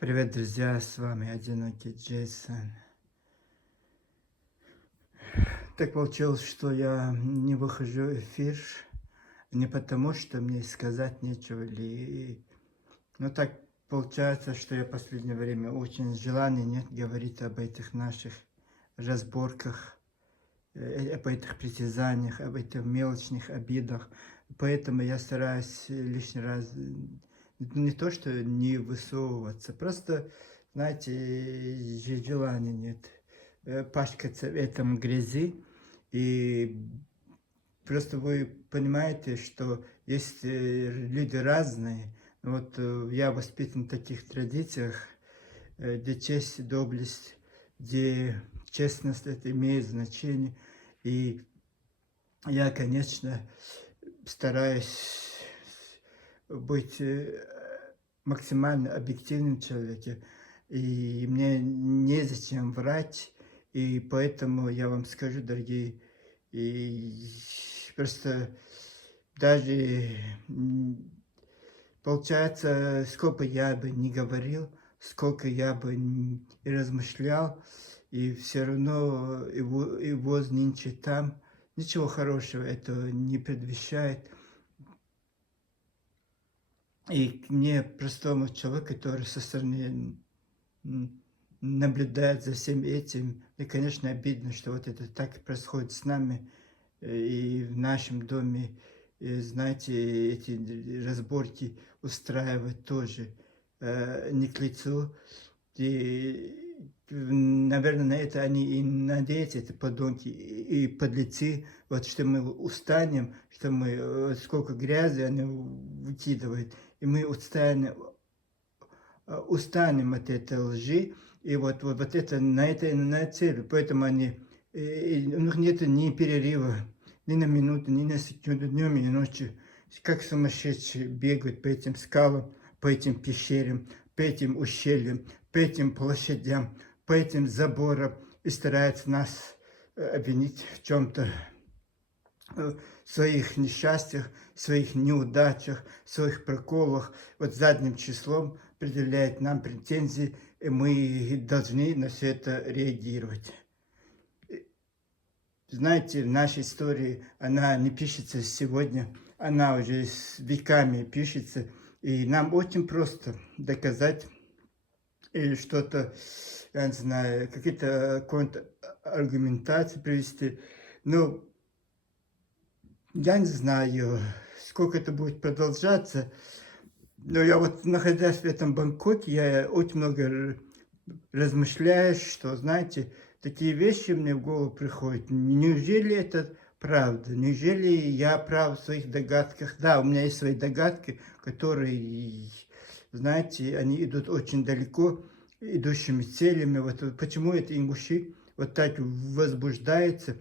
Привет, друзья, с вами Одинокий Джейсон. Так получилось, что я не выхожу в эфир не потому, что мне сказать нечего ли. Но так получается, что я в последнее время очень желания нет говорить об этих наших разборках, об этих притязаниях, об этих мелочных обидах. Поэтому я стараюсь лишний раз не то, что не высовываться, просто, знаете, желания нет пачкаться в этом грязи. И просто вы понимаете, что есть люди разные. Вот я воспитан в таких традициях, где честь и доблесть, где честность это имеет значение. И я, конечно, стараюсь быть максимально объективным человеком, и мне незачем врать, и поэтому я вам скажу, дорогие, и просто даже получается, сколько я бы не говорил, сколько я бы и размышлял, и все равно и воз нынче там, ничего хорошего это не предвещает. И мне, простому человеку, который со стороны м, наблюдает за всем этим, и, конечно, обидно, что вот это так происходит с нами и в нашем доме. И, знаете, эти разборки устраивать тоже не к лицу. И, наверное, на это они и надеются, эти подонки и подлецы, вот что мы устанем, что мы сколько грязи они выкидывают, и мы устанем от этой лжи, и вот это на цель. Поэтому они, у них нет ни перерыва, ни на минуту, ни на секунду, днем и ночью. Как сумасшедшие бегают по этим скалам, по этим пещерам, по этим ущельям, по этим площадям, по этим заборам и стараются нас обвинить в чем-то, своих несчастьях, своих неудачах, своих проколах, вот задним числом предъявляет нам претензии, и мы должны на все это реагировать. Знаете, наша история, она не пишется сегодня, она уже с веками пишется, и нам очень просто доказать или что-то, я не знаю, какие-то контраргументации привести. Но я не знаю, сколько это будет продолжаться, но я вот, находясь в этом Бангкоке, я очень много размышляю, что, знаете, такие вещи мне в голову приходят. Неужели это правда? Неужели я прав в своих догадках? Да, у меня есть свои догадки, которые, знаете, они идут очень далеко, идущими целями. Вот почему эти ингуши вот так возбуждаются,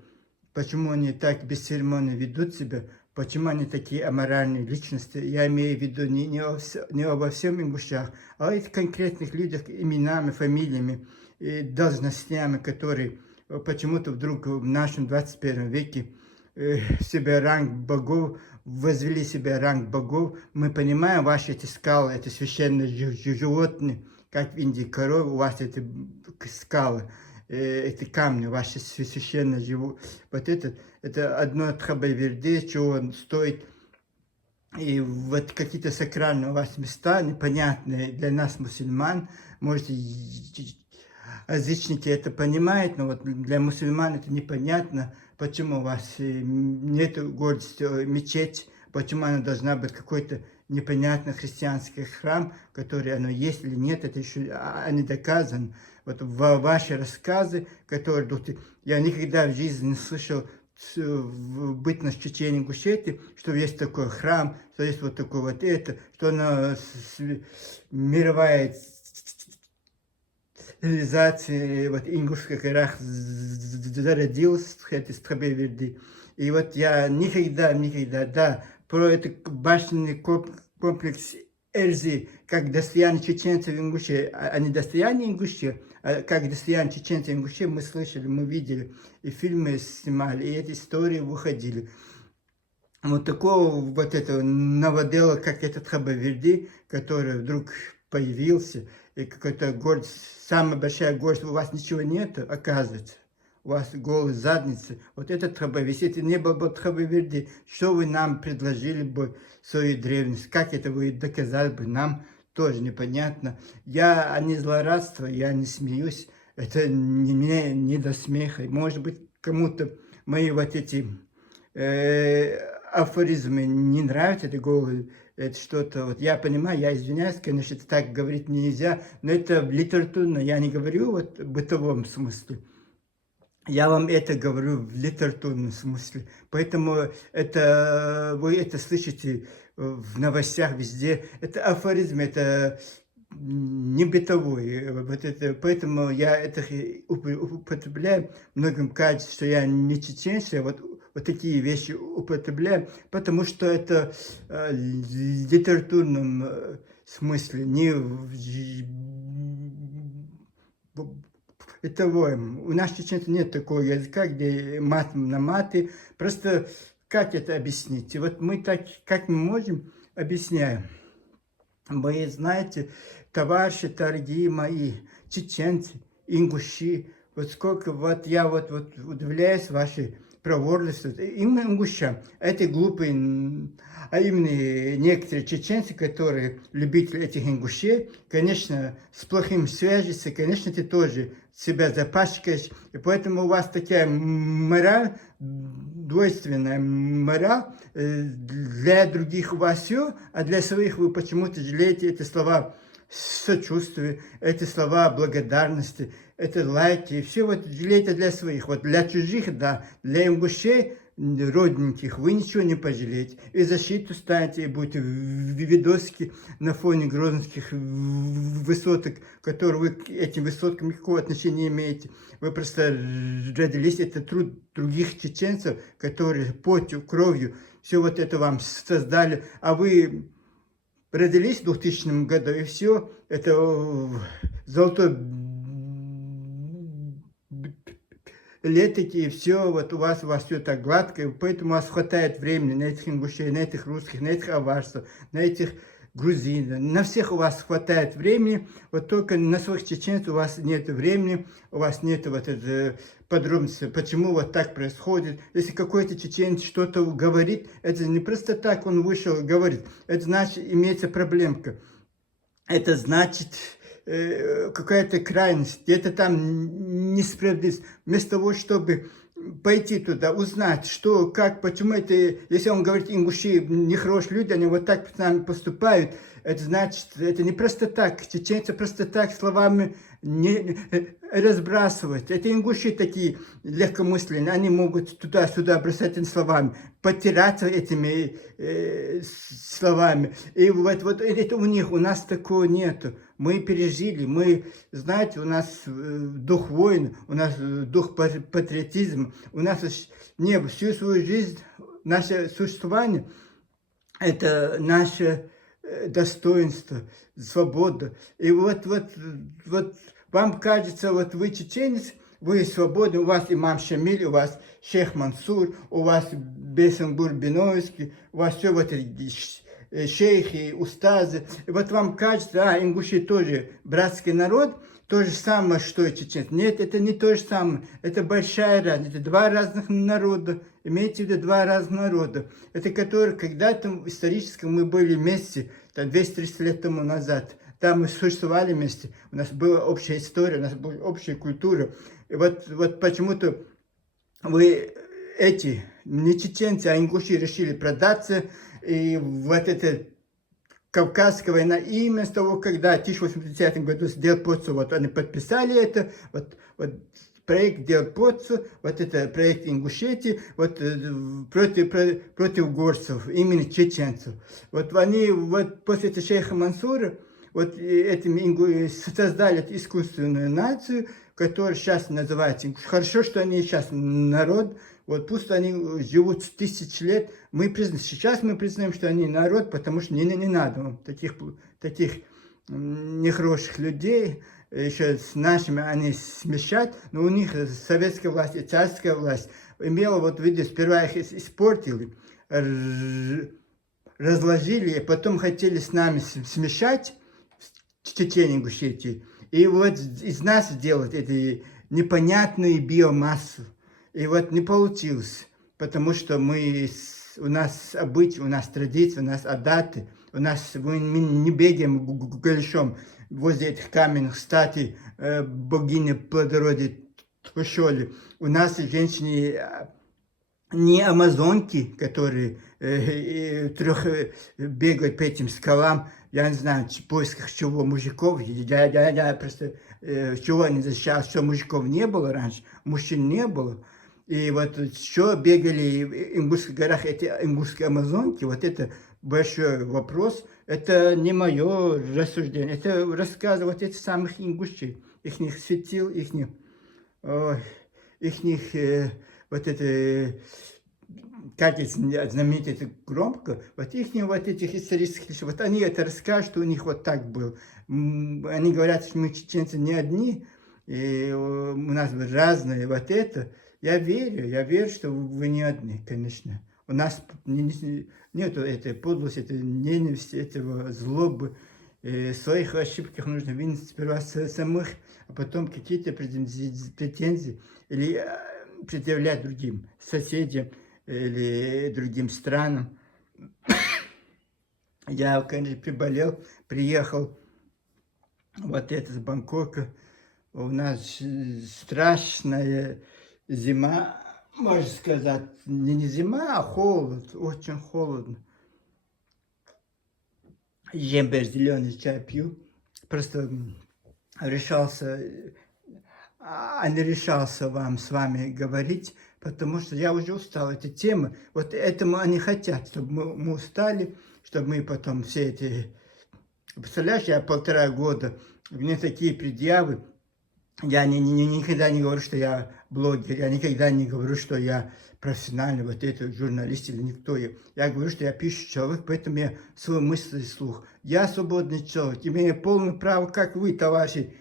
почему они так бесцеремонно ведут себя, почему они такие аморальные личности. Я имею в виду не обо всем ингушах, а о этих конкретных людях, именами, фамилиями, и должностями, которые почему-то вдруг в нашем 21 веке себя ранг богов, возвели себя ранг богов. Мы понимаем, ваши эти скалы, это священные животные, как в Индии коровы, у вас эти скалы, эти камни, ваши священные живут. Вот это одно Тхабайверде, чего он стоит. И вот какие-то сакральные у вас места, непонятные для нас, мусульман, может, язычники это понимают, но вот для мусульман это непонятно, почему у вас нет гордости мечеть, почему она должна быть какой-то непонятный христианский храм, который оно есть или нет, это еще не доказано. Вот ваши рассказы, которые я никогда в жизни не слышал бытность Чечени Ингушетии, что есть такой храм, что есть вот такое вот это, что она мировая цивилизация, вот Ингушская горах зародилась в этой Страбеверди. И вот я никогда, да, про этот башенный комплекс Эльзы, как достояние чеченцев и ингушей, а не достояние ингушей, а как достояние чеченцев и ингушей мы слышали, мы видели, и фильмы снимали, и эти истории выходили. Вот такого вот этого новодела, как этот Хабаверди, который вдруг появился, и какая-то гордость, самая большая гордость, у вас ничего нет, оказывается. У вас голые задницы. Вот этот хабар, если это не был бы хабар, что вы нам предложили бы свою древность? Как это вы доказали бы нам? Тоже непонятно. Я не злорадство, я не смеюсь. Это мне не до смеха. Может быть, кому-то мои вот эти афоризмы не нравятся, это голые, это что-то, вот я понимаю, я извиняюсь, конечно, это так говорить нельзя, но это литературно, я не говорю вот в бытовом смысле. Я вам это говорю в литературном смысле. Поэтому это, вы это слышите в новостях везде. Это афоризм, это не бытовой. Вот это, поэтому я это употребляю. Многим кажется, что я не чеченец, я вот такие вещи употребляю, потому что это в литературном смысле, не в бытовом. У нас чеченцев нет такого языка, где мат на маты. Просто как это объяснить? И вот мы так, как мы можем, объясняем. Вы знаете, товарищи, дорогие мои, чеченцы, ингуши, вот сколько, вот я вот удивляюсь вашей проворности. Именно ингушам, это глупые, а именно некоторые чеченцы, которые любители этих ингушей, конечно, с плохим свяжутся, конечно, ты тоже себя запачкаешь, и поэтому у вас такая мораль, двойственная мораль, для других у вас все, а для своих вы почему-то жалеете. Эти слова сочувствия, эти слова благодарности, это лайки, все вот жалеете для своих, вот для чужих, да, для ингушей, родненьких, вы ничего не пожалеете. И защиту станете, и будете видосики на фоне грозненских высоток, которые вы к этим высоткам никакого отношения не имеете. Вы просто родились, это труд других чеченцев, которые потью, кровью, все вот это вам создали, а вы родились в 2000 году, и все, это золотой летите, и все, вот у вас все так гладко, и поэтому у вас хватает времени на этих ингушей, на этих русских, на этих аварцев, на этих грузин, на всех у вас хватает времени, вот только на своих чеченцев у вас нет времени, у вас нет вот этой подробности, почему вот так происходит. Если какой-то чеченец что-то говорит, это не просто так он вышел и говорит, это значит, имеется проблемка, это значит какая-то крайность, где-то там несправедливость. Вместо того, чтобы пойти туда, узнать, что, как, почему это, если он говорит, ингуши нехорошие люди, они вот так с нами поступают, это значит, это не просто так, чеченцы просто так словами не разбрасывать. Это ингуши такие легкомысленные, они могут туда-сюда бросать этими словами, потираться этими словами. И вот это у них, у нас такого нету. Мы пережили, мы, знаете, у нас дух войны, у нас дух патриотизма, у нас не всю свою жизнь, наше существование, это наше достоинство, свобода. И вот вам кажется, вот вы чеченец, вы свободны, у вас имам Шамиль, у вас шейх Мансур, у вас Бесенбур Биновский, у вас все вот эти шейхи, устазы. И вот вам кажется, ингуши тоже братский народ, то же самое, что и чеченцы. Нет, это не то же самое. Это большая разница. Это два разных народа. Имейте в виду, два разных народа. Это которые когда-то исторически мы были вместе, 200-300 лет тому назад. Там мы существовали вместе. У нас была общая история, у нас была общая культура. И вот почему-то вы эти, не чеченцы, а ингуши решили продаться. И вот эта Кавказская война, именно с того, когда в 1850 году с Делпоцу, вот они подписали это, вот проект Делпоцу, вот это проект Ингушетии, вот против горцев, именно чеченцев. Вот они вот после этого шейха Мансура, вот этим создали искусственную нацию, которая сейчас называется Ингуш. Хорошо, что они сейчас народ, вот пусть они живут 1000 лет, сейчас мы признаем, что они народ, потому что не надо таких нехороших людей, еще с нашими они смешать, но у них советская власть и царская власть имела, вот видите, сперва их испортили, разложили, и потом хотели с нами смешать, Чечения, Ингушетии. И вот из нас сделать эту непонятную биомассу. И вот не получилось, потому что у нас обычаи, у нас традиции, у нас адаты, мы не бегаем голышом возле этих каменных статуй богини плодородия Тушоли. У нас женщины не амазонки, которые бегают по этим скалам, я не знаю, в поисках чего мужиков, я просто, чего они защищают, что мужиков не было раньше, мужчин не было. И вот что бегали в Ингушских горах, эти ингушские амазонки, вот это большой вопрос, это не мое рассуждение, это рассказы вот этих самых ингушей, их светил, их вот это, как это знаменитое, это громко, вот их вот этих исторических, вот они это расскажут, что у них вот так было. Они говорят, что мы чеченцы не одни, и у нас разные, вот это. Я верю, что вы не одни, конечно. У нас нет этой подлости, этой ненависти, этого злобы. В своих ошибках нужно винить сперва самих, а потом какие-то претензии или предъявлять другим соседям или другим странам. Я, конечно, приболел, приехал вот это с Бангкока. У нас страшная зима, можно сказать, не зима, а холод, очень холодно. Ем зеленый чай пью, просто решался, не решался с вами говорить, потому что я уже устал этой темы. Вот этому они хотят, чтобы мы устали, чтобы мы потом все эти... Представляешь, я 1,5 года, у меня такие предъявы. Я никогда не говорю, что я блогер, я никогда не говорю, что я профессиональный вот этот журналист или никто. Я говорю, что я пишущий человек, поэтому я свой мысли слух. Я свободный человек, имею полное право, как вы, товарищи,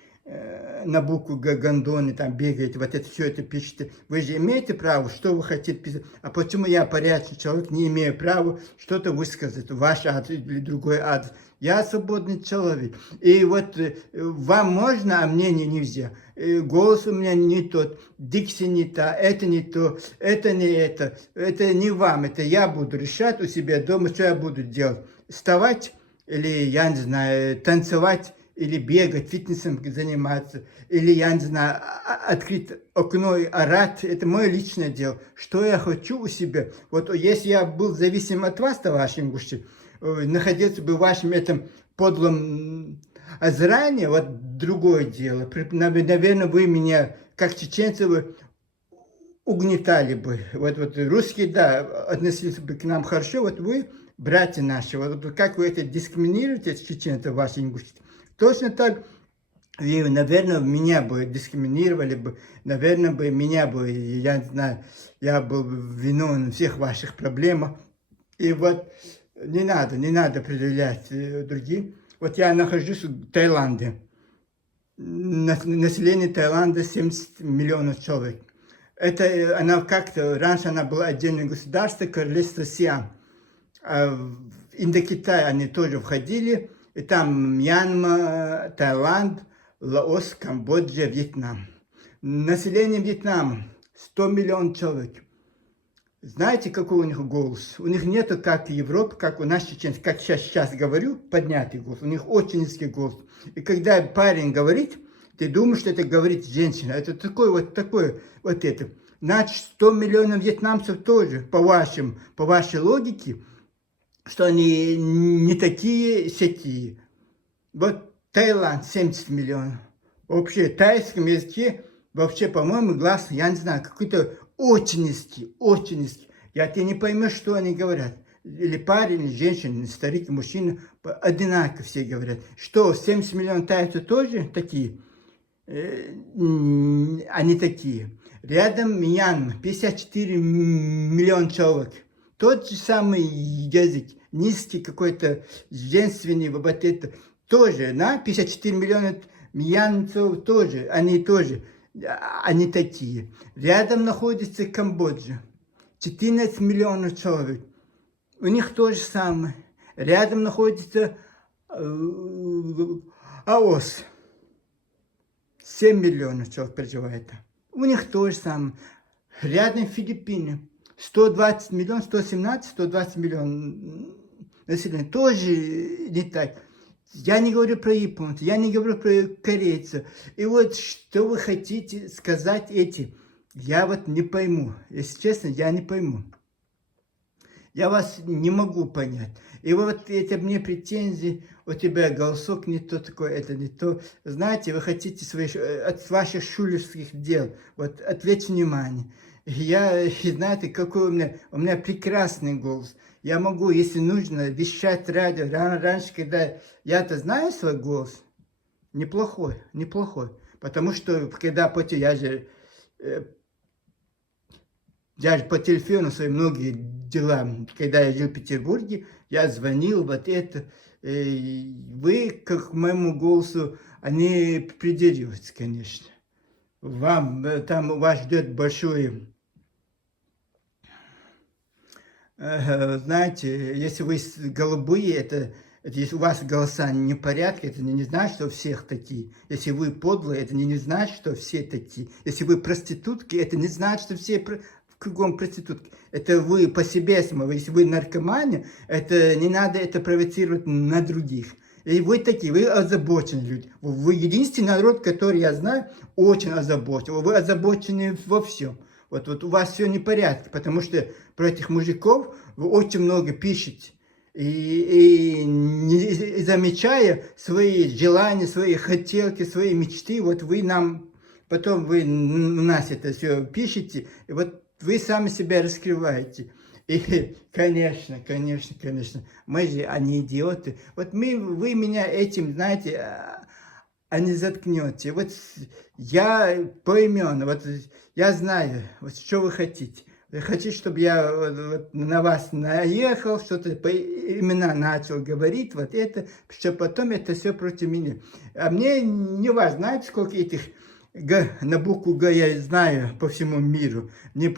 на букву Гондоны там бегаете, вот это все это пишете. Вы же имеете право, что вы хотите писать. А почему я, порядочный человек, не имею права что-то высказать, ваш адрес или другой адрес? Я свободный человек. И вот вам можно, а мне нельзя. Голос у меня не тот, дикция не та, это не то, это не это. Это не вам, это я буду решать у себя дома, что я буду делать. Вставать или, я не знаю, танцевать, или бегать, фитнесом заниматься, или, я не знаю, открыть окно и орать, это мое личное дело. Что я хочу у себя. Вот если я был зависим от вас, товарищи ингуши, находился бы в вашем этом подлом озрании, вот другое дело. Наверное, вы меня, как чеченцы, вы угнетали бы. Вот русские, да, относились бы к нам хорошо, вот вы, братья наши, вот как вы это дискриминируете, чеченцы, ваши ингуши. Точно так, вы, наверное, меня бы дискриминировали бы, наверное, бы меня бы, я не знаю, я был виновен в всех ваших проблемах. И вот не надо предъявлять другим. Вот я нахожусь в Таиланде. Население Таиланда 70 миллионов человек. Это она как-то, раньше она была отдельное государство, королевство Сиам. А в Индокитай они тоже входили. И там Мьянма, Таиланд, Лаос, Камбоджа, Вьетнам. Население Вьетнама 100 миллионов человек. Знаете, какой у них голос? У них нету, как в Европе, как у нас чеченцев, как сейчас говорю, поднятый голос. У них очень низкий голос. И когда парень говорит, ты думаешь, что это говорит женщина. Это такое вот это. Значит, 100 миллионов вьетнамцев тоже, по вашей логике, что они не такие сякие. Вот Таиланд 70 миллионов. Вообще, в тайском языке, вообще, по-моему, глаз, я не знаю, какой-то очень низкий, очень низкий. Ты не поймешь, что они говорят. Или парень, или женщина, или старик, мужчина, одинаково все говорят. Что, 70 миллионов тайцев тоже такие? Они такие. Рядом Мьянма, 54 миллиона человек. Тот же самый язык, низкий какой-то, женственный, вот это, тоже, 54 миллиона мьянцев тоже, они такие. Рядом находится Камбоджа, 14 миллионов человек, у них то же самое. Рядом находится А ОС 7 миллионов человек проживает там. У них тоже самое. Рядом Филиппины. 120 миллионов, 117, 120 миллионов населения. Тоже не так. Я не говорю про японцев, я не говорю про корейцев. И вот что вы хотите сказать эти? Я вот не пойму. Если честно, я не пойму. Я вас не могу понять. И вот эти мне претензии, у тебя голосок не то такое, это не то. Знаете, вы хотите от ваших шулерских дел, вот ответьте внимание. Я, знаете, какой у меня прекрасный голос. Я могу, если нужно, вещать радио. Раньше, когда я-то знаю свой голос, неплохой, неплохой. Потому что, когда я же по телефону свои многие дела, когда я жил в Петербурге, я звонил, вот это. Вы, как к моему голосу, они придериваются, конечно. Там вас ждет большой... Знаете, если вы голубые, это если у вас голоса не в порядке, это не значит, что всех такие. Если вы подлые, это не значит, что все такие. Если вы проститутки, это не значит, что все кругом проститутки. Это вы по себе самому. Если вы наркомане, это не надо это провоцировать на других. И вы такие, вы озабоченные люди. Вы единственный народ, который я знаю, очень озабочен. Вы озабочены во всем. Вот у вас все не в порядке, потому что про этих мужиков вы очень много пишете. И не замечая свои желания, свои хотелки, свои мечты, вот вы нам, потом вы у нас это все пишете, и вот вы сами себя раскрываете. И, конечно, мы же, они идиоты. Вот вы меня этим, знаете, не заткнете. Вот я поименно, вот я знаю, вот что вы хотите. Вы хотите, чтобы я вот на вас наехал, что-то по имена начал говорить, вот это, чтобы потом это все против меня. А мне не важно, знаете, сколько этих на букву Г я знаю по всему миру. Мне,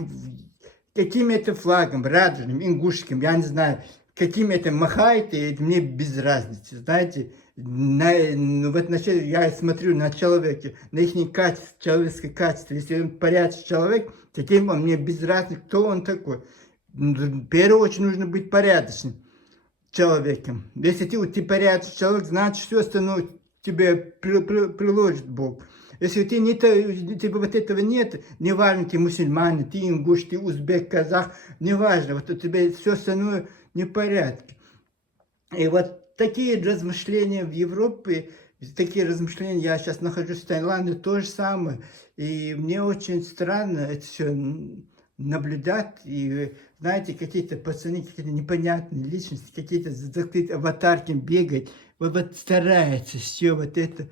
каким это флагом, радужным, ингушским, я не знаю, каким это махает, и мне без разницы, знаете. Вот я смотрю на человека, на их качество, человеческое качество. Если он порядочный человек, таким он мне без разницы, кто он такой. В первую очередь нужно быть порядочным человеком. Если ты порядочный человек, значит, все остальное тебе приложит Бог. Если тебе вот этого нет, неважно, ты мусульманин, ты ингуш, ты узбек, казах, неважно, вот у тебя все остальное не в порядке. И вот такие размышления в Европе, такие размышления, я сейчас нахожусь в Таиланде, то же самое. И мне очень странно это все наблюдать. И, знаете, какие-то пацаны, какие-то непонятные личности, какие-то закрытые аватарки бегают, вот стараются все вот это.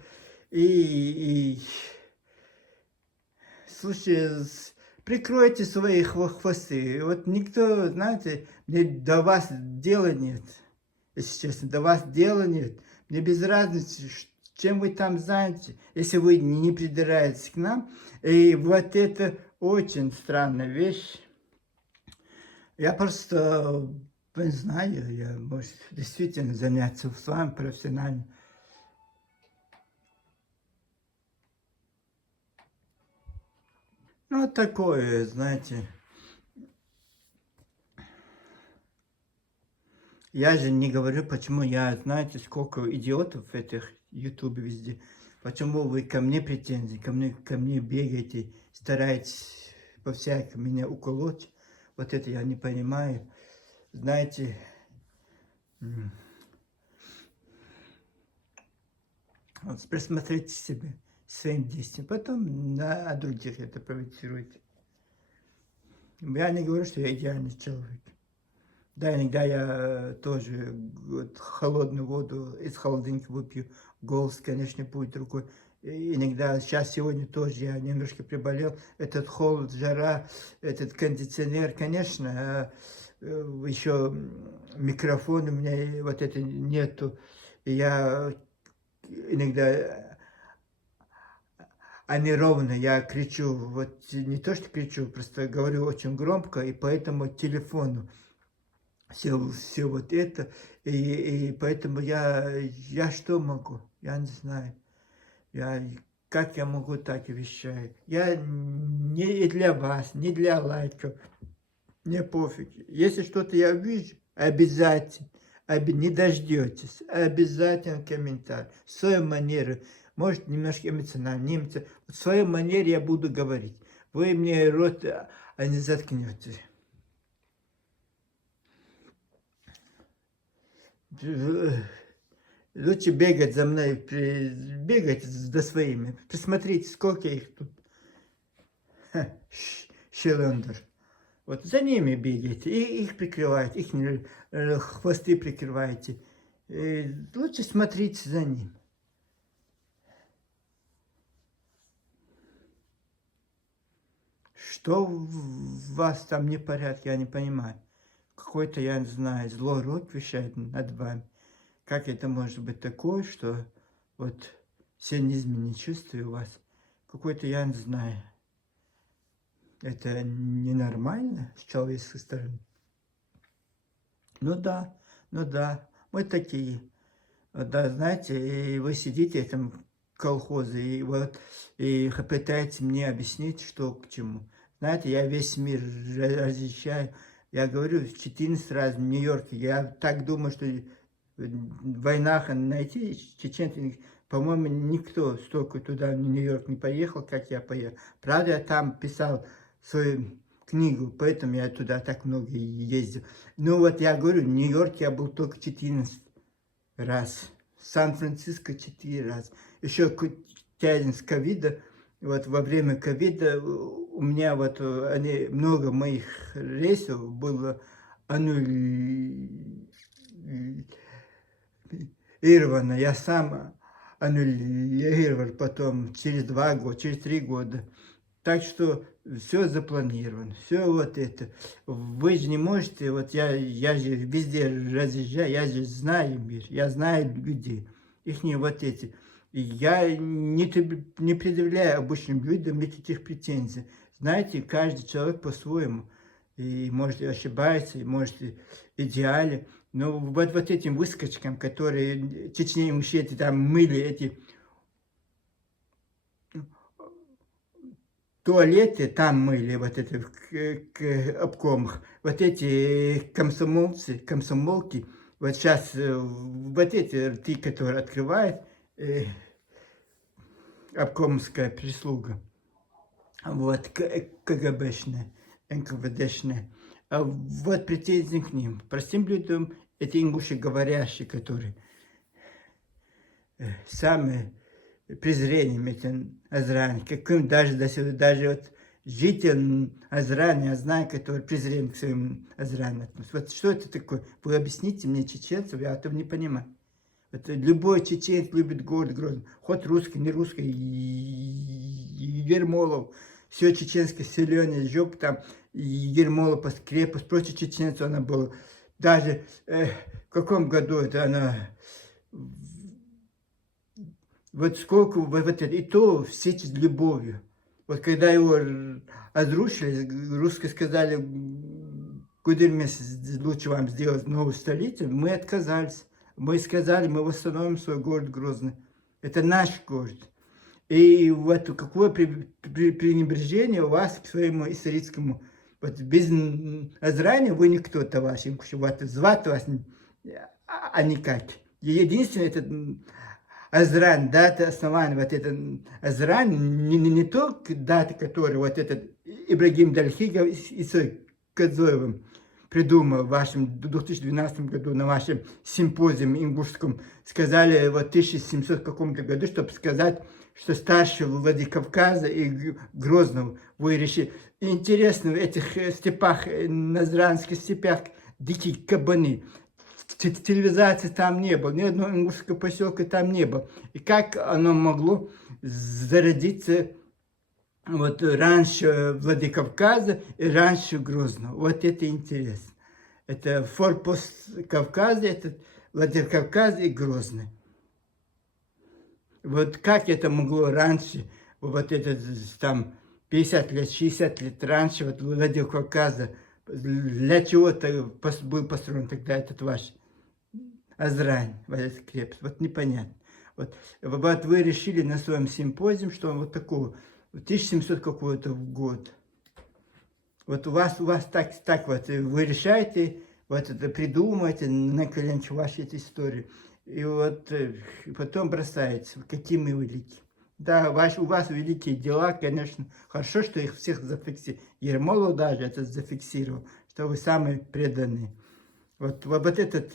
Слушай, прикройте свои хвосты. Вот никто, знаете, мне до вас дела нет. Если честно, до вас дела нет. Мне без разницы, чем вы там заняты, если вы не придираетесь к нам. И вот это очень странная вещь. Я просто не знаю, я, может, действительно заняться с вами профессионально. Ну, такое, знаете. Я же не говорю, почему знаете, сколько идиотов в этих ютубе везде. Почему вы ко мне претензии, ко мне бегаете, стараетесь по-всякому меня уколоть. Вот это я не понимаю. Знаете, вот присмотрите себе своим действиям, потом на других это провоцируйте. Я не говорю, что я идеальный человек. Да, иногда я тоже вот, холодную воду из холодильника выпью. Голос, конечно, будет другой. И иногда, сегодня тоже я немножко приболел. Этот холод, жара, этот кондиционер, конечно. Еще микрофон у меня вот это нету. И я иногда неровно, я кричу. Вот не то, что кричу, просто говорю очень громко, и поэтому телефону. Все вот это, и поэтому я что могу? Я не знаю. Как я могу так вещать? Я не для вас, не для лайков. Мне пофиг. Если что-то я вижу, обязательно, не дождетесь, обязательно комментарий. В своей манере, может, немножко эмоционально, в своей манере я буду говорить. Вы мне рот не заткнете. Лучше бегать за мной, бегать за своими. Посмотрите, сколько их тут. Щелендер. Вот за ними бегайте, и их прикрывайте, их хвосты прикрывайте. Лучше смотрите за ним. Что в вас там непорядок, я не понимаю. Какой-то, я не знаю, злой род вещает над вами. Как это может быть такое, что вот сионизм не чувствую у вас? Какой-то, я не знаю. Это ненормально с человеческой стороны. Ну да, мы такие. Да, знаете, и вы сидите в этом колхозе, и вот и пытаетесь мне объяснить, что к чему. Знаете, я весь мир различаю. Я говорю, 14 раз в Нью-Йорке. Я так думаю, что в войнах найти чеченцев, по-моему, никто столько туда, в Нью-Йорк, не поехал, как я поехал. Правда, я там писал свою книгу, поэтому я туда так много ездил. Ну вот я говорю, в Нью-Йорке я был только 14 раз. Сан-Франциско 4 раза. Еще с ковида, вот во время ковида у меня вот много моих рейсов было аннулировано. Я сам аннулировал потом через 2 года, через 3 года. Так что все запланировано, все вот это. Вы же не можете, вот я же везде разъезжаю, я же знаю мир, я знаю людей, их не вот эти. И я не предъявляю обычным людям никаких претензий. Знаете, каждый человек по-своему. И может ошибается, и может идеален. Но вот этим выскочкам, которые Чечне и Ингушетии там мыли эти туалеты, там мыли вот это в обкомах, вот эти комсомолцы, комсомолки, вот сейчас вот эти рты, которые открывает обкомская прислуга, вот КГБшная, НКВДшная, а вот претензии к ним. Простым людям, эти ингушеговорящие, которые самые презрением эти Азрани, каким даже вот житель Азрани, я знаю, который презрение к своим Азрани относится. Вот что это такое? Вы объясните мне, чеченцев, я этого не понимаю. Вот любой чеченец любит город Грозный, хоть русский, не русский, Ермолов, все чеченское селение, Жук там, Ермолов, крепость, прочее чеченцев она была. Даже в каком году это она... Вот сколько, вот это, и то все с любовью. Вот когда его разрушили, русские сказали, куда лучше вам сделать новую столицу, мы отказались. Мы сказали, мы восстановим свой город Грозный. Это наш город. И вот какое пренебрежение у вас к своему историческому. Вот без Азрани вы никто, товарищ. Вот звать вас, а никак. Единственное, это... Азран, дата основания, вот этот Азран, не только дата, которую вот этот Ибрагим Дальхигов и с Кадзоевым придумал в вашем 2012 году на вашем симпозиуме ингушском, сказали вот в 1700 каком-то году, чтобы сказать, что старше Владикавказа и Грозного вы решили. Интересно, в этих степах, назранских степях, дикие кабаны. Цивилизации там не было, ни одного ингушского поселка там не было. И как оно могло зародиться вот раньше Владикавказа и раньше Грозного? Вот это интересно. Это форпост Кавказа, это Владикавказ и Грозный. Вот как это могло раньше, вот это там 50 лет, 60 лет раньше, вот Владикавказа, для чего-то был построен тогда этот ваш Азрань, вот эта крепость, вот непонятно. Вот вы решили на своем симпозиуме, что вот такого, 1700 какой-то год. Вот у вас так вот, вы решаете, вот это придумаете на коленке ваши эти истории. И вот потом бросаете, какие мы великие. Да, у вас великие дела, конечно. Хорошо, что их всех зафиксировали. Ермолов даже это зафиксировал, что вы самые преданные. Вот этот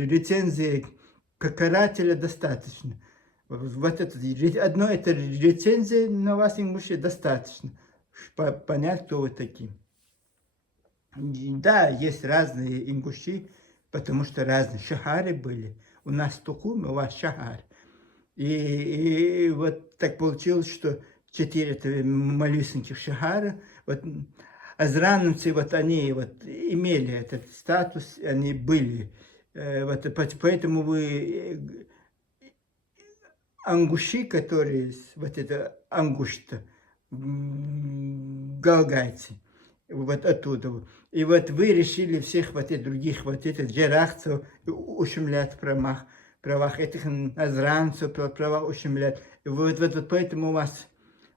рецензии карателя достаточно. Вот это, одно это рецензия на вас, имущее, достаточно. Понять, кто вы такие. Да, есть разные ингуши, потому что разные шахары были. У нас Тухум, у вас шахар. И вот так получилось, что 4 малюсеньких шахара, вот азрановцы, вот они вот имели этот статус, они были. Вот, поэтому вы ангуши, которые, вот это ангушта, галгайцы, вот оттуда. И вот вы решили всех вот этих других, вот этих джерахцев ущемлять в правах этих азранцев, права ущемлять. Вот поэтому у вас,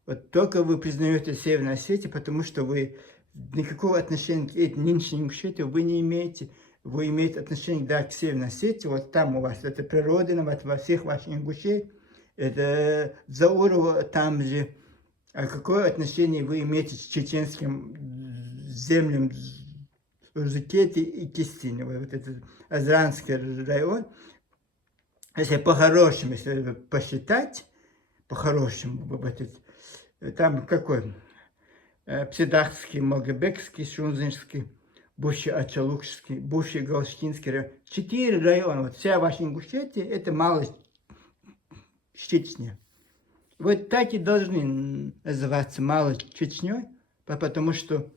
вот только вы признаете Северной Осетии, потому что вы никакого отношения к этим нынешним Ингушетии вы не имеете. Вы имеете отношение, да, к Северной Осетии, вот там у вас это природа, вот во всех ваших ингушей, это Заурова там же. А какое отношение вы имеете к чеченским землям Жукети и Кистине? Вот этот Азранский район, если по-хорошему, если посчитать, по-хорошему, там какой? Псидахский, Малгобекский, Шунзинский, бывший Ачалукский, бывший Галштинский район. 4 района, вот вся ваша Ингушетия, это малость Чечня. Вот так и должны называться Малой Чечней, потому что,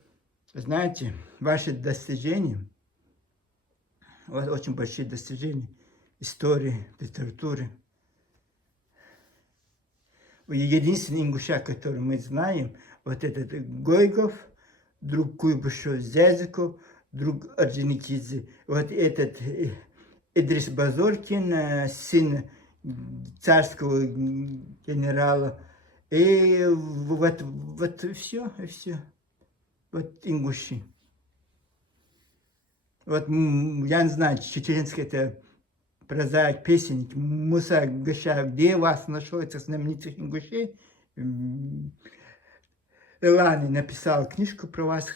знаете, ваши достижения, вот очень большие достижения истории, литературы. Единственный ингуша, который мы знаем, вот этот Гойгов, друг Куйбышев, Зязиков, друг Орджоникидзе, вот этот Идрис Базоркин, сын царского генерала. И вот все, и все. Вот ингуши. Вот я не знаю, чеченский это прозаик, песенник, Муса Гашаев, где у вас находится знаменитых ингушей. Элани написал книжку про вас,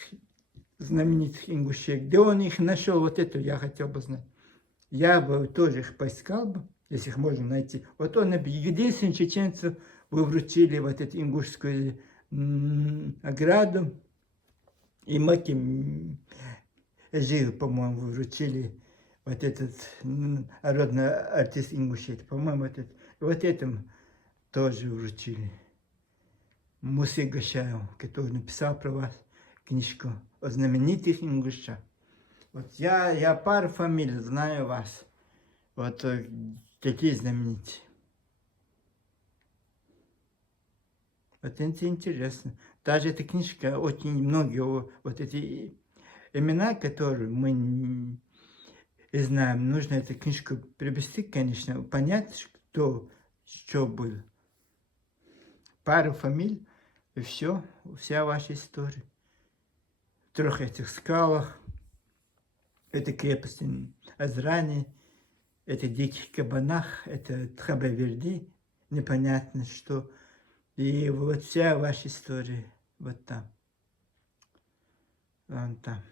знаменитых ингушей. Где он их нашел, вот это я хотел бы знать. Я бы тоже их поискал бы, если их можно найти. Вот он, единственный чеченцу, вы вручили вот эту ингушскую награду. И Маки Жил, по-моему, вы вручили вот этот народный артист Ингушетии. По-моему, вот этим тоже вручили. Мусе Гашаев, который написал про вас книжку о знаменитых ингушах. Вот я пару фамилий знаю вас. Вот какие знаменитые. Вот это интересно. Даже эта книжка, очень многие вот эти имена, которые мы не знаем, нужно эту книжку приобрести, конечно, понять, кто, что был. Пару фамилий, и все, вся ваша история. В 3 этих скалах, это крепости Азрани, это диких кабанах, это Тхабаверди, непонятно что. И вот вся ваша история вот там. Вон там.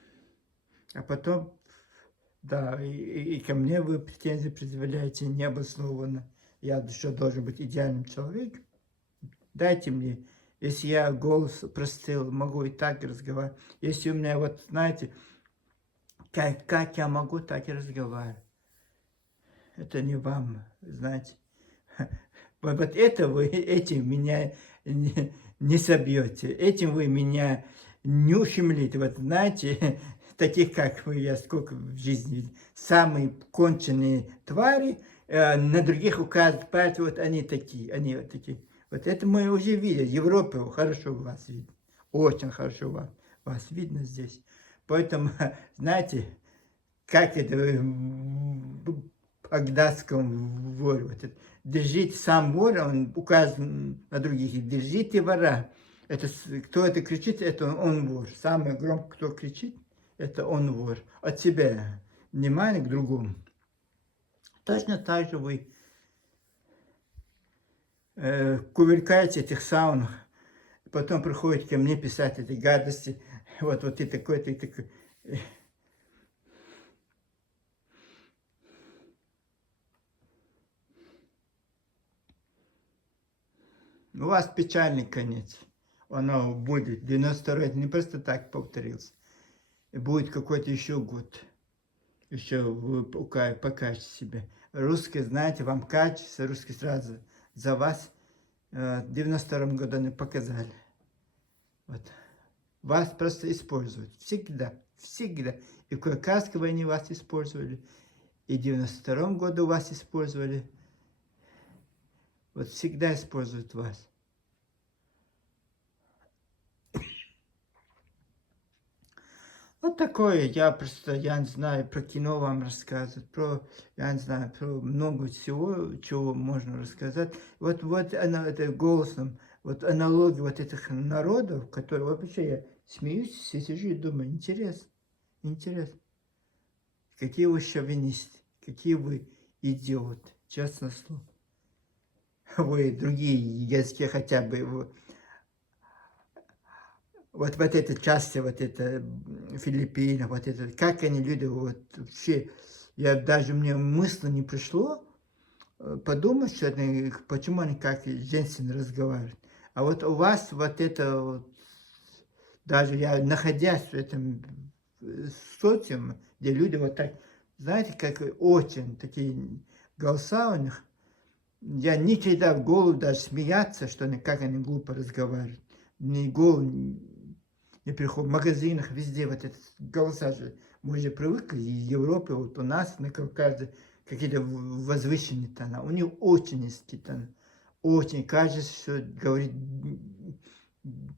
А потом, да, и ко мне вы претензии предъявляете необоснованно. Я что, должен быть идеальным человеком? Дайте мне, если я голос простыл, могу и так разговаривать. Если у меня, вот, знаете, как я могу, так и разговаривать. Это не вам, знаете. Вот это вы этим меня не собьете. Этим вы меня не ущемлите. Вот знаете, таких как вы, я сколько в жизни видел, самые конченые твари, на других указывают пальцы, вот они такие, они вот такие. Вот это мы уже видели. Европа хорошо вас видно. Очень хорошо вас видно здесь. Поэтому, знаете, как это Агдатском воре. Вот это. Держите сам вора, он указан на других. Держите вора. Это, кто это кричит, это он вор. Самый громко, кто кричит, это он вор. От себя внимание к другому. Точно так же вы кувыркаете в этих саунах, потом приходите ко мне писать эти гадости. Вот ты такой, ты такой. У вас печальный конец. Оно будет. 92-й не просто так повторился. Будет какой-то еще год. Еще вы покажете себе. Русские, знаете, вам качество, русские сразу за вас в 92-м году они показали. Вот. Вас просто используют. Всегда. Всегда. И в Кавказской войне вас использовали. И в 92-м году вас использовали. Вот всегда используют вас. Вот такое, я не знаю, про кино вам рассказывать, я не знаю, про много всего, чего можно рассказать. Вот она, это голосом, вот аналогия вот этих народов, которые вообще я смеюсь, все сижу и думаю, интересно, интересно. Какие вы шовинисты, какие вы идиоты, честное слово. Вы другие языки хотя бы, вот в этой части, вот это Филиппины, вот это, как они люди, вот вообще, мне мысли не пришло подумать, что они, почему они как женщины разговаривают. А вот у вас вот это вот, даже я находясь в этом социуме, где люди вот так, знаете, как очень такие голоса у них, я никогда в голову даже смеяться, что они, как они глупо разговаривают. Мне в голову не приходит. В магазинах, везде вот эти голоса же. Мы же привыкли, из Европы, вот у нас на Кавказе какие-то возвышенные тона. У них очень низкие тона. Очень. Кажется, что говорит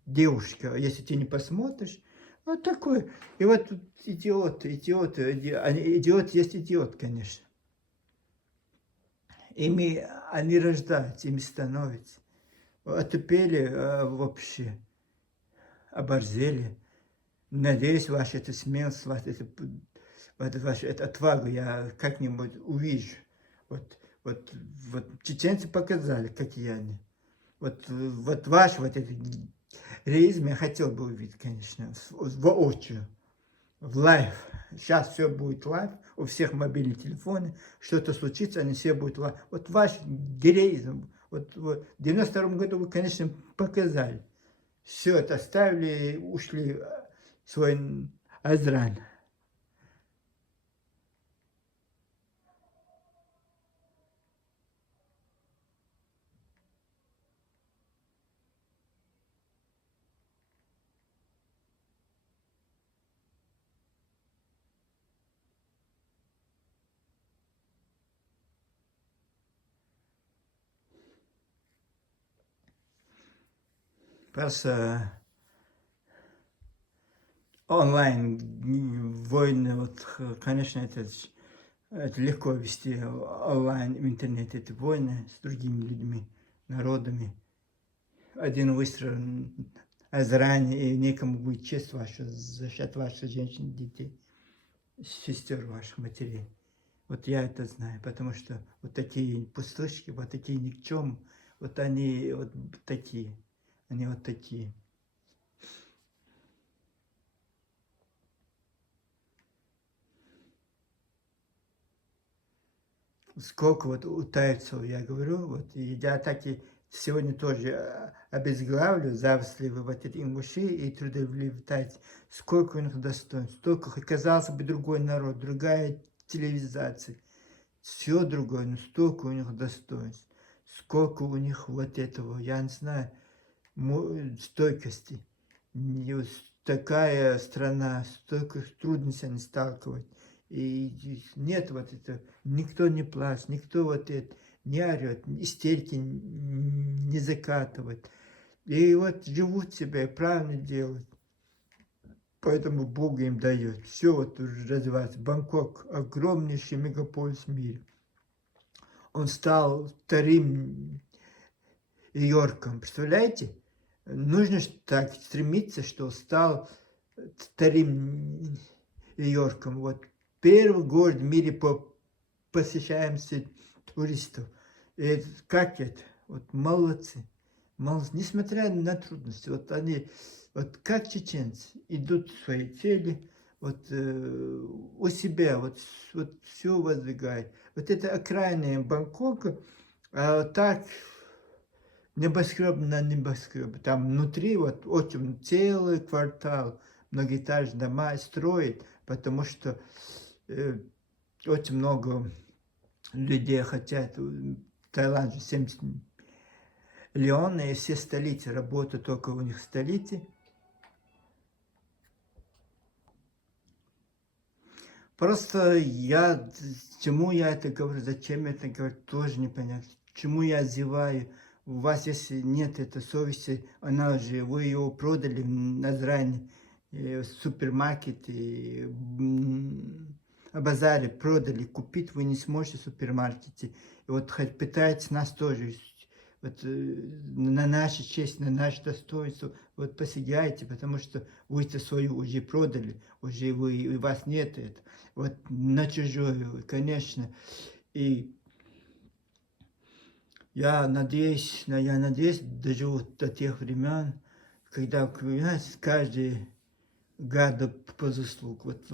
девушка. Если ты не посмотришь, вот такой. И вот тут идиот есть идиот, конечно. Ими они рождаются, ими становятся. Отупели вообще, оборзели. Надеюсь, ваша эта смелость, ваша эта отвага я как-нибудь увижу. Вот чеченцы показали, какие они. Вот ваш вот этот реализм я хотел бы увидеть, конечно, воочию. В лайв. Сейчас все будет лайв, у всех мобильные телефоны, что-то случится, они все будут лайв. Вот ваш героизм, вот в 92-м году вы, конечно, показали. Все это оставили, ушли в свой Азран. Просто онлайн войны, вот, конечно, это легко вести онлайн в интернете, эти войны с другими людьми, народами. Один выстрел Азране, и некому будет честь вашу, защищать ваших женщин, детей, сестер ваших, матерей. Вот я это знаю, потому что вот такие пустышки, вот такие никчемы, вот они вот такие, они вот такие. Сколько вот у тайцев, я говорю, вот, и я так и сегодня тоже обезглавлю завистливые вот эти ингуши и трудолюбивые тайцы. Сколько у них достоинств, столько, казалось бы, другой народ, другая цивилизация. Все другое, но столько у них достоинств, сколько у них вот этого, я не знаю, стойкости. Вот такая страна, столько трудностей они сталкивают. И нет вот этого, никто не плачет, никто вот это не орет, истерики не закатывает. И вот живут себя и правильно делают. Поэтому Бог им дает. Все вот развивается. Бангкок – огромнейший мегаполис в мире. он стал вторым Йорком. Представляете? Нужно так стремиться, что стал вторым Йорком. Вот первый город в мире по посещаемости туристов. И как это? Вот молодцы. Молодцы. Несмотря на трудности, вот они, вот как чеченцы, идут к своей цели, вот у себя, вот все воздвигают. Вот это окраина Бангкока, а вот так небоскреб на небоскреб. Там внутри вот очень целый квартал многоэтажные дома строят, потому что очень много людей хотят. Таиланд 70 миллионов, и все столицы работают только у них в столице. Просто чему я это говорю, зачем я это говорю, тоже непонятно. Чему я зеваю. У вас, если нет этой совести, она же, вы ее продали в Назране, в супермаркете, базаре продали, купить вы не сможете в супермаркете. И вот хоть пытаетесь нас тоже, вот, на нашу честь, на наше достоинство, вот посягайте, потому что вы-то свою уже продали, уже у вас нет это. Вот на чужое, конечно. И я надеюсь, доживу до тех времен, когда, знаете, каждый гад по заслуг. Вот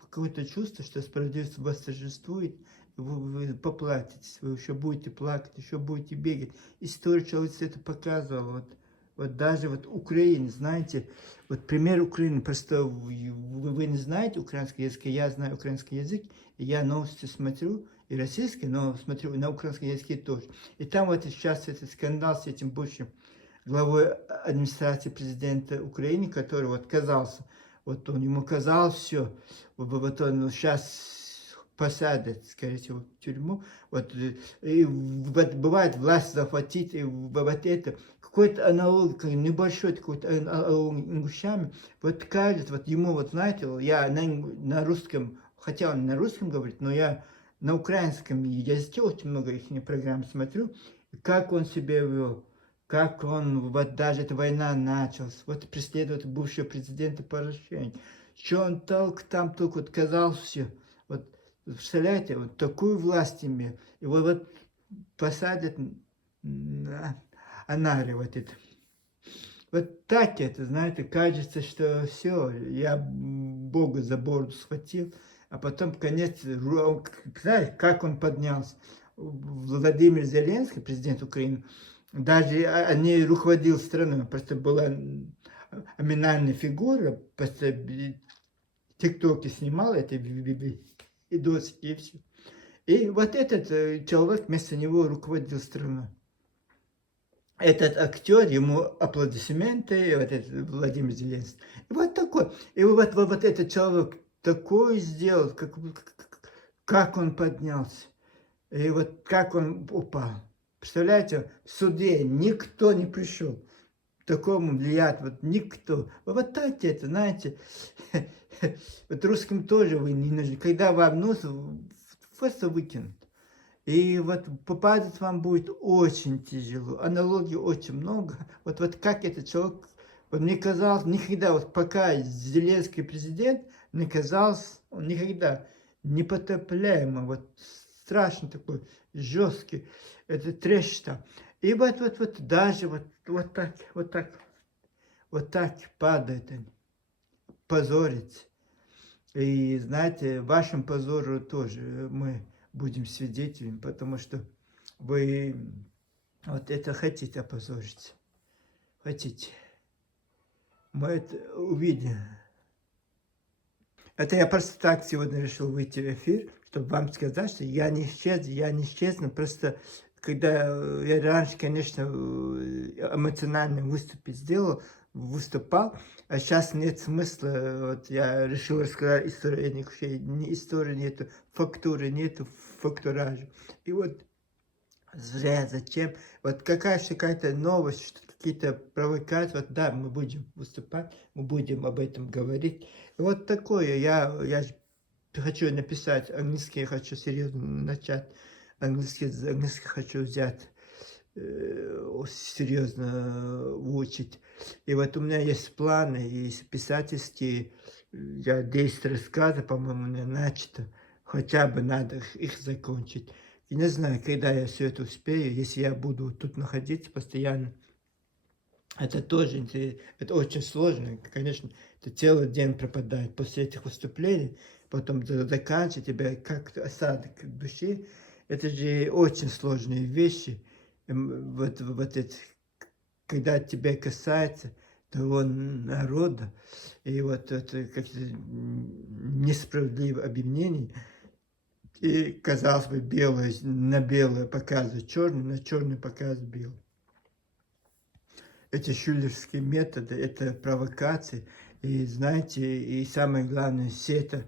какое-то чувство, что справедливость восторжествует, вы поплатитесь, вы еще будете плакать, еще будете бегать. История человечества это показывала. Вот даже вот Украина, знаете, вот пример Украины, просто вы не знаете украинский язык, я знаю украинский язык, и я новости смотрю, и российский, но смотрю на украинском языке тоже. И там вот сейчас этот скандал с этим бывшим главой администрации президента Украины, который вот казался, вот он ему казалось все, вот он сейчас посадят, скорее всего, в тюрьму, вот, и вот бывает власть захватить, и вот это, какой-то аналог, небольшой какой-то аналог ингушами, вот кажется, вот ему, вот знаете, я на русском, хотя он на русском говорит, но я на украинском языке очень много их программ смотрю, как он себя вел, как он, вот даже эта война началась, вот преследует бывшего президента Порошенко, что он там только вот казался, вот, представляете, вот такую власть имел, его вот посадят на анаре вот это. Вот так это, знаете, кажется, что все, я Бога за бороду схватил, а потом, конец, знаете, как он поднялся. Владимир Зеленский, президент Украины, даже не руководил страной, просто была номинальная фигура, просто тиктоки снимал это видосики и все. И вот этот человек вместо него руководил страной. Этот актер, ему аплодисменты, вот этот Владимир Зеленский. И вот такой. И вот этот человек такой сделал, как он поднялся. И вот как он упал. Представляете, в суде никто не пришел. Такому влиять, вот никто. Вот так это, знаете, вот русским тоже вы не нужны. Когда вам нос, просто выкинут. И вот попадать вам будет очень тяжело. Аналогий очень много. Вот как этот человек, вот мне казалось, никогда, вот пока Зеленский президент, мне казалось, он никогда непотопляемый, вот страшно такой, жесткий, это трэш там. И вот даже вот так падает они, позорится. И знаете, вашим позору тоже мы будем свидетелями, потому что вы вот это хотите опозориться. Хотите. Мы это увидим. Это я просто так сегодня решил выйти в эфир, чтобы вам сказать, что я не исчезну, просто когда я раньше, конечно, эмоционально выступал, а сейчас нет смысла, вот я решил рассказать историю Ингушетии, ни истории нету, фактуры нету, фактуража. И вот зря, зачем, вот какая-то новость, что какие-то провокации, вот да, мы будем выступать, мы будем об этом говорить. И вот такое, я хочу написать английский, я хочу серьезно начать английский хочу взять, серьезно выучить. И вот у меня есть планы, есть писательские, я 10 рассказов, по-моему, не начато, хотя бы надо их закончить. И не знаю, когда я все это успею, если я буду тут находиться постоянно. Это тоже это очень сложно, конечно, ты целый день пропадает после этих выступлений, потом заканчивать тебя как осадок в душе. Это же очень сложные вещи, вот это, когда тебя касается того народа, и вот это как-то несправедливое обвинение, и, казалось бы, белое на белое показывает черный, на черный показывает белый. Эти шулерские методы, это провокации. И знаете, и самое главное, все это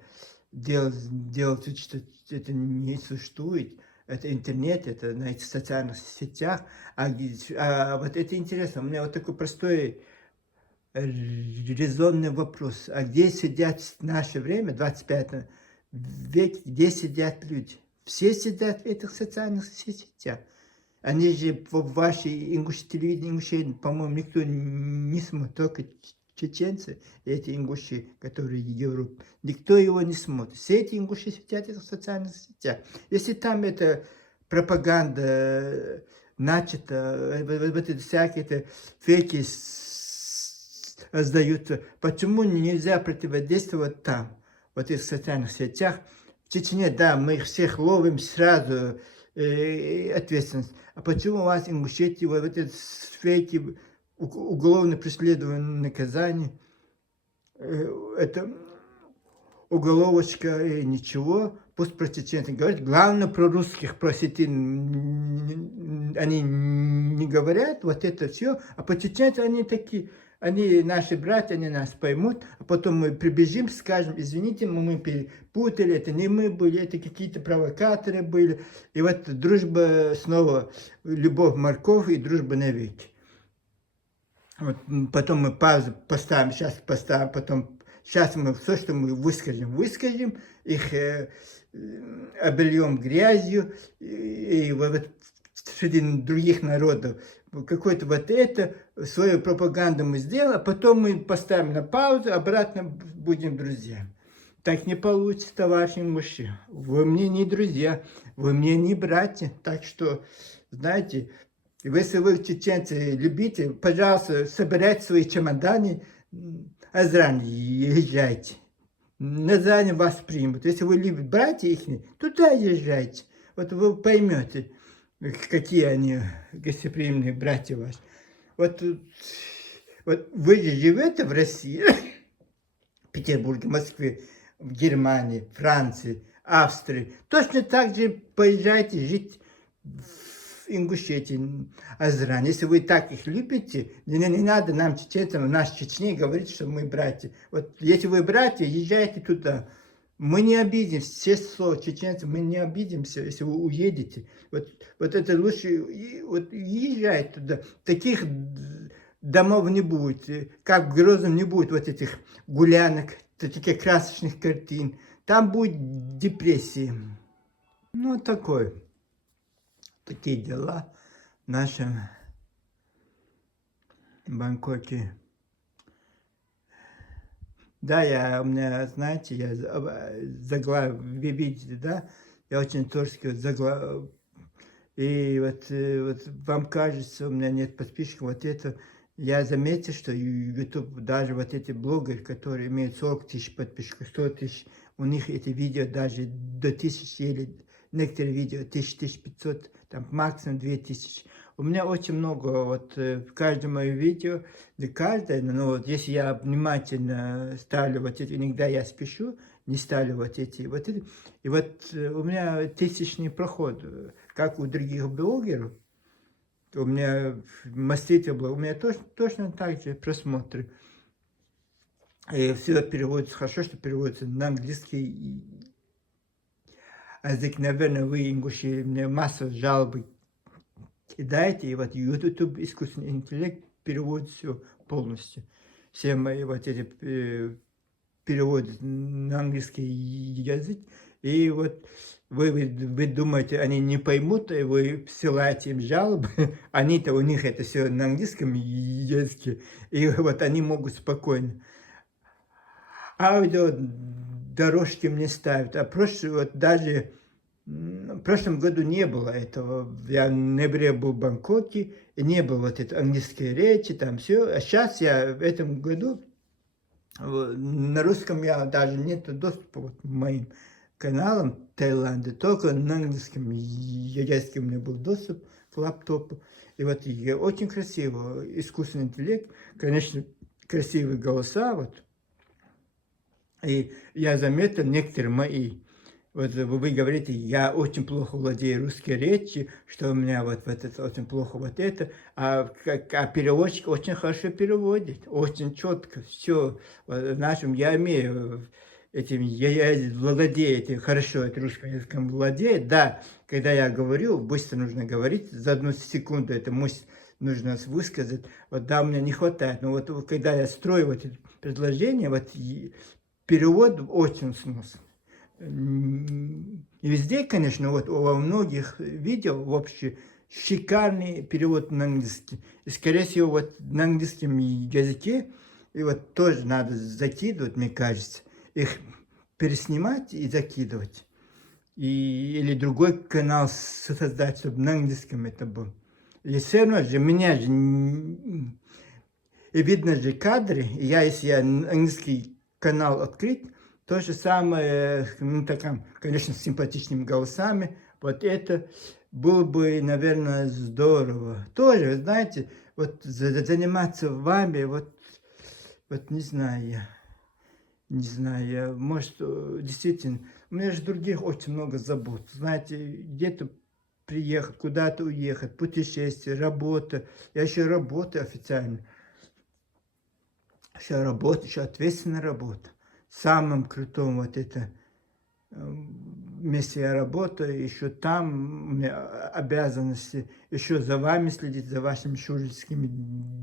делать вид, что это не существует. Это интернет, это на этих социальных сетях. А вот это интересно, у меня вот такой простой резонный вопрос. А где сидят в наше время, 25 веке, где сидят люди? Все сидят в этих социальных сетях. Они же в вашей телевидении, ингуши, по-моему, никто не смотрит, только чеченцы, эти ингуши, которые в Европе. Никто его не смотрит. Все эти ингуши сидят в социальных сетях. Если там эта пропаганда начата, вот это всякие фейки сдаются, почему нельзя противодействовать там, вот в этих социальных сетях? В Чечне, да, мы их всех ловим сразу, ответственность. А почему у вас в Ингушетии вот эти фейки, уголовное преследование, наказание, это уголовочка и ничего, пусть про чеченцев говорят. Главное, про русских, про осетин они не говорят, вот это все, а по чеченцам они такие, они наши братья, они нас поймут, а потом мы прибежим, скажем, извините, мы перепутали, это не мы были, это какие-то провокаторы были. И вот дружба снова, любовь морковь и дружба навеки. Вот, потом мы паузу поставим, сейчас поставим, потом, сейчас мы все, что мы выскажем, их обольем грязью, и вот среди других народов какой-то вот это, свою пропаганду мы сделаем, а потом мы поставим на паузу, обратно будем друзьями. Так не получится, товарищи мужчины. Вы мне не друзья, вы мне не братья. Так что, знаете, если вы, чеченцы, любите, пожалуйста, собирайте свои чемоданы, Азран, езжайте. Назад вас примут. Если вы любите братья их, туда езжайте. Вот вы поймете, какие они гостеприимные братья ваши. Вот вы же живете в России, в Петербурге, Москве, в Германии, Франции, Австрии. Точно так же поезжайте жить в Ингушетии, Азран. Если вы так их любите, не надо нам, чеченцам, в нашей Чечне говорить, что мы братья. Вот если вы братья, езжайте туда. Мы не обидимся, все чеченцы, мы не обидимся, если вы уедете. Вот это лучше, вот езжайте туда. Таких домов не будет, как в Грозном не будет вот этих гулянок, таких красочных картин. Там будет депрессия. Ну, такие дела в нашем Бангкоке. Да, у меня, знаете, я заглавил, вы видите, да, я очень творческий заглавил. И вот вам кажется, у меня нет подписчиков, вот это, я заметил, что YouTube, даже вот эти блогеры, которые имеют 40 тысяч подписчиков, 100 тысяч, у них эти видео даже до 1000 или некоторые видео 1000-1500, там максимум 2000. У меня очень много, вот в каждом моем видео, не каждое, но вот если я внимательно ставлю вот эти, иногда я спешу, не ставлю вот эти, и вот у меня тысячный проход, как у других блогеров, у меня маститель блог, у меня точно так же просмотры. И все переводится, хорошо, что переводится на английский язык. Наверное, вы, ингуши, мне массу жалобы кидаете, и вот YouTube, искусственный интеллект переводит все полностью. Все мои вот эти переводы на английский язык. И вот вы думаете, они не поймут, и вы ссылаете им жалобы, они-то, у них это все на английском языке, и вот они могут спокойно. Аудио дорожки мне ставят, а вот даже в прошлом году не было этого. Я в ноябре был в Бангкоке, и не было вот этой английской речи, там все. А сейчас я в этом году на русском я даже нет доступа вот к моим каналам Таиланда, только на английском языке у меня был доступ к лаптопу. И вот очень красиво, искусственный интеллект, конечно, красивые голоса, вот. И я заметил некоторые мои, вот вы говорите, я очень плохо владею русской речью, что у меня вот это очень плохо вот это, а переводчик очень хорошо переводит, очень четко, все в нашем, я имею этим, я владею этим, хорошо это русским языком владею, да, когда я говорю, быстро нужно говорить, за одну секунду это мысль нужно высказать, вот да, у меня не хватает, но вот когда я строю вот это предложение, вот перевод очень сносный. И везде, конечно, вот во многих видео вообще шикарный перевод на английский. И, скорее всего, вот на английском языке, и вот тоже надо закидывать, мне кажется, их переснимать и закидывать. Или другой канал создать, чтобы на английском это был. И все равно же, меня же, и видно же кадры, и если я английский канал открыть, то же самое, ну, таким, конечно, с симпатичными голосами. Вот это было бы, наверное, здорово. Тоже, знаете, вот заниматься вами, вот не знаю, может, действительно, у меня же других очень много забот. Знаете, где-то приехать, куда-то уехать, путешествие, работа. Я еще работаю официально. Еще работа, еще ответственная работа. Самым крутым вот это месте я работаю, еще там у меня обязанности, еще за вами следить, за вашими журналистскими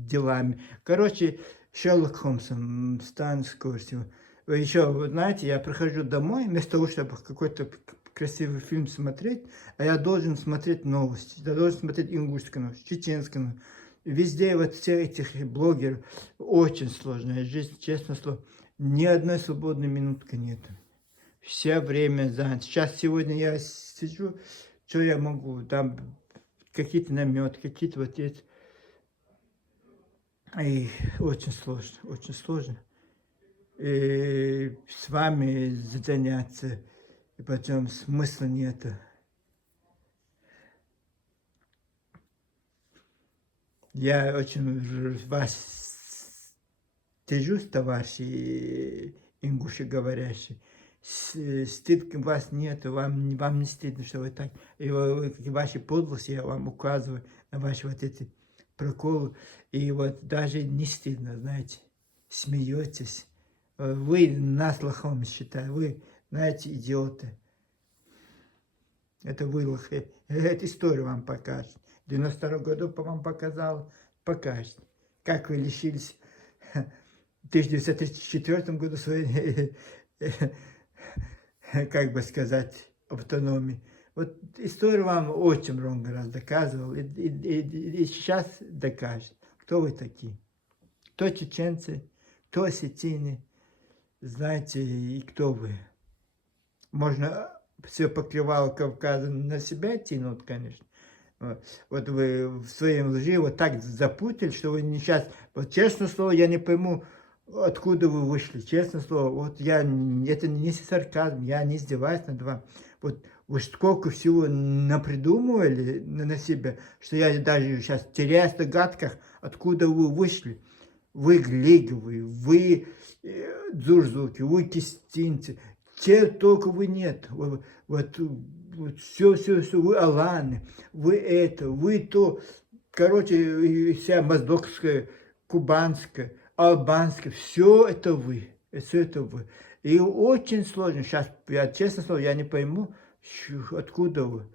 делами. Короче, Шерлок Холмсом стану скоро всего. Еще, вы знаете, я прихожу домой, вместо того, чтобы какой-то красивый фильм смотреть, а я должен смотреть новости, я должен смотреть ингушскую новость, чеченскую новость. Везде вот все этих блогеров, очень сложная жизнь, честно слово. Ни одной свободной минутки нет. Все время занято. Сейчас, сегодня я сижу, что я могу, там какие-то наметы, какие-то вот эти. И очень сложно, очень сложно. И с вами заняться, и потом смысла нету. Я очень вас стыжусь, товарищи ингуши говорящие. Стыдки у вас нет, вам не стыдно, что вы так. И ваши подлости, я вам указываю на ваши вот эти проколы. И вот даже не стыдно, знаете, смеетесь. Вы нас лохом считаете, вы, знаете, идиоты. Это вы лохи. Эта история вам покажет. В 92 году вам показал, покажет. Как вы лишились в 1934 году своей, как бы сказать, автономии. Вот история вам очень много раз доказывал, и сейчас докажет, кто вы такие. Кто чеченцы, кто осетины, знаете, и кто вы. Можно все покрывало Кавказа на себя тянуть, конечно. Вот вы в своем лжи вот так запутали, что вы сейчас, вот честное слово, я не пойму, откуда вы вышли, честное слово, вот это не сарказм, я не издеваюсь над вами. Вот вы сколько всего напридумывали на себя, что я даже сейчас теряюсь в догадках, откуда вы вышли. Вы глиговые, вы дзурзуки, вы кистинцы, те только вы нет. Вот все, вы аланы, вы это, вы то. Короче, вся моздокская, кубанская, албанская, все это вы. Все это вы. И очень сложно. Сейчас, я честно слово, я не пойму, откуда вы.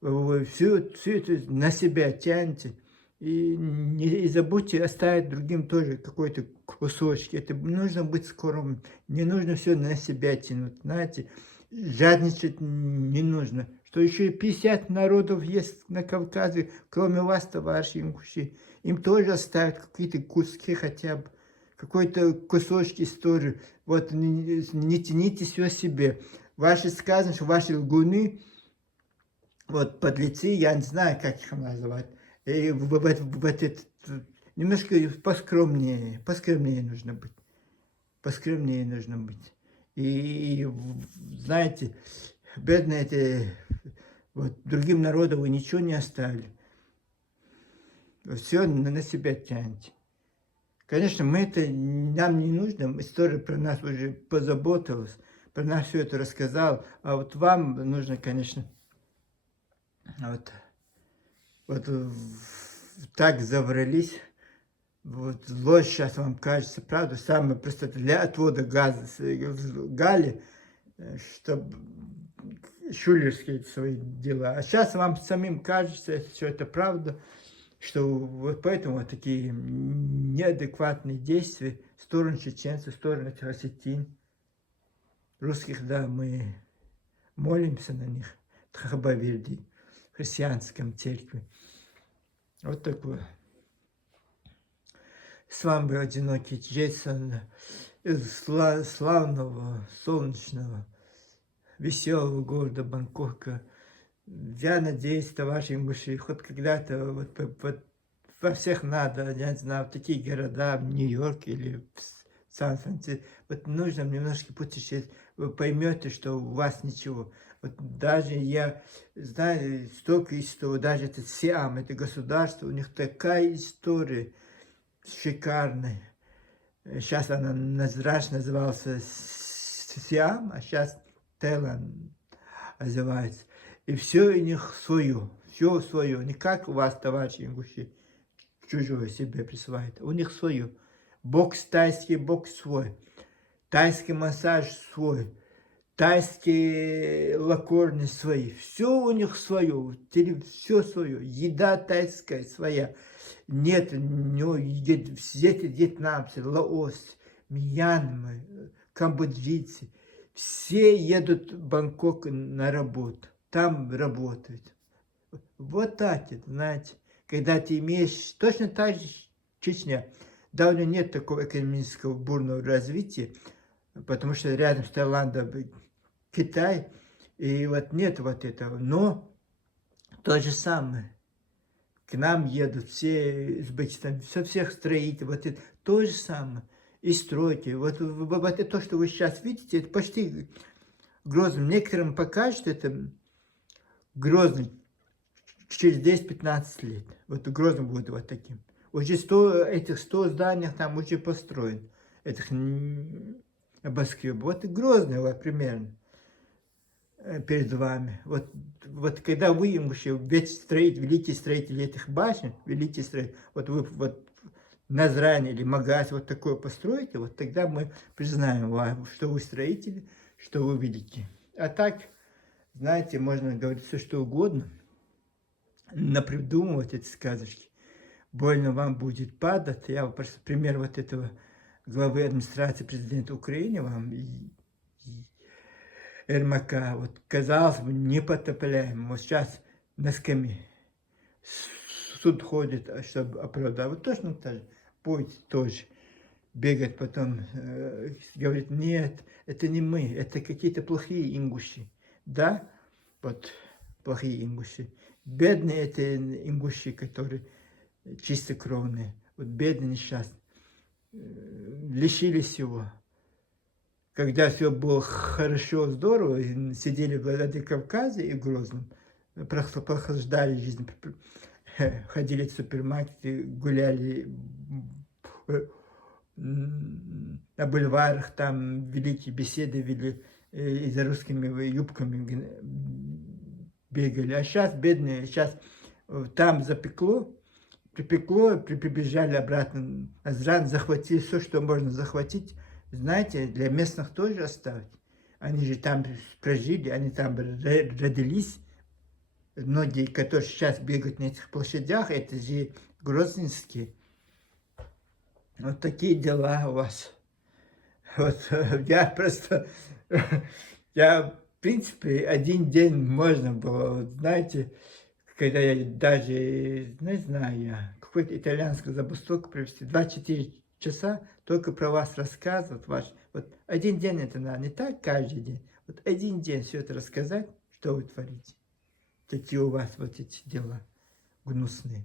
Вы все это на себя тянете. И не забудьте оставить другим тоже какой-то кусочек. Это нужно быть скорым. Не нужно все на себя тянуть. Знаете, жадничать не нужно. Что еще 50 народов есть на Кавказе, кроме вас, товарищи ингуши. Им тоже оставят какие-то куски хотя бы, какой-то кусочек истории. Вот не тяните все себе. Ваши сказаны, что ваши лгуны, вот подлецы, я не знаю, как их называть. И немножко поскромнее нужно быть. Поскромнее нужно быть. И знаете, бедные эти, вот другим народам вы ничего не оставили. Все на себя тянете. Конечно, нам не нужно, история про нас уже позаботилась, про нас все это рассказал, а вот вам нужно, конечно, вот так заврались, вот ложь сейчас вам кажется, правда, самое просто для отвода газа в Гале, чтобы шулерские свои дела. А сейчас вам самим кажется, что это правда, что вот поэтому вот такие неадекватные действия в сторону чеченцев, в сторону осетин. Русских, да, мы молимся на них, Тхабаверди, в христианском церкви. Вот такое. С вами был одинокий Джейсон из славного, солнечного, веселого города Бангкока. Я надеюсь, товарищи ингуши, хоть когда-то вот во всех надо, я не знаю, в такие города, в Нью-Йорк или в Сан-Франциско, вот нужно немножко путешествовать, вы поймете, что у вас ничего. Вот даже я знаю столько историй, даже это Сиам, это государство, у них такая история шикарная. Сейчас она раньше назывался Сиам, а сейчас Таиланд называется. И все у них свое, все свое. Не как у вас, товарищи ингуши, чужое себе присваивает. У них свое. Бокс тайский, бокс свой. Тайский массаж свой. Тайские лакорни свои. Все у них свое. Все свое. Еда тайская своя. Нет, вьетнамцы, лаос, мьянмы, камбоджийцы. Все едут в Бангкок на работу. Там работают. Вот так, знаете, когда ты имеешь, точно так же Чечня. Да, у нее нет такого экономического бурного развития, потому что рядом с Таиландом Китай, и вот нет вот этого. Но то же самое. К нам едут все из Узбекистана, со всех строителей, вот это то же самое. И стройки. Вот это то, что вы сейчас видите, это почти Грозный. Некоторым покажет это Грозный через 10-15 лет. Вот Грозный будет вот таким. Уже 100 зданий там уже построен. Этих небоскребов. Вот и Грозный вот примерно перед вами. Вот когда вы, ингуши, великие строители этих башен, великие строители, вот вы вот Назрань или Магаз вот такое построите, вот тогда мы признаем вам, что вы строители, что вы великие. А так, знаете, можно говорить все, что угодно, напридумывать эти сказочки. Больно вам будет падать. Я просто пример вот этого главы администрации президента Украины вам, Ермака, вот казалось бы, непотопляемым. Вот сейчас на скамье суд ходит, чтобы оправдать. Вот точно так же будет тоже бегать потом, говорит, нет, это не мы, это какие-то плохие ингуши. Да, вот плохие ингуши. Бедные это ингуши, которые чистокровные. Вот бедные несчастные. Лишились всего. Когда все было хорошо, здорово, сидели в Владикавказе и Грозном, прохлаждали жизнь, ходили в супермаркеты, гуляли на бульварах, там великие беседы вели, и за русскими юбками бегали. А сейчас бедные, сейчас там припекло, прибежали обратно, захватили все, что можно захватить. Знаете, для местных тоже оставить. Они же там прожили, они там родились. Многие, которые сейчас бегают на этих площадях, это же грозненские. Вот такие дела у вас. Вот я просто, я в принципе, один день можно было, вот знаете, когда я даже, не знаю, я какой-то итальянский забастовку провести, 24 часа только про вас рассказывать, вот один день это надо, не так каждый день, вот один день все это рассказать, что вы творите, какие у вас вот эти дела гнусные.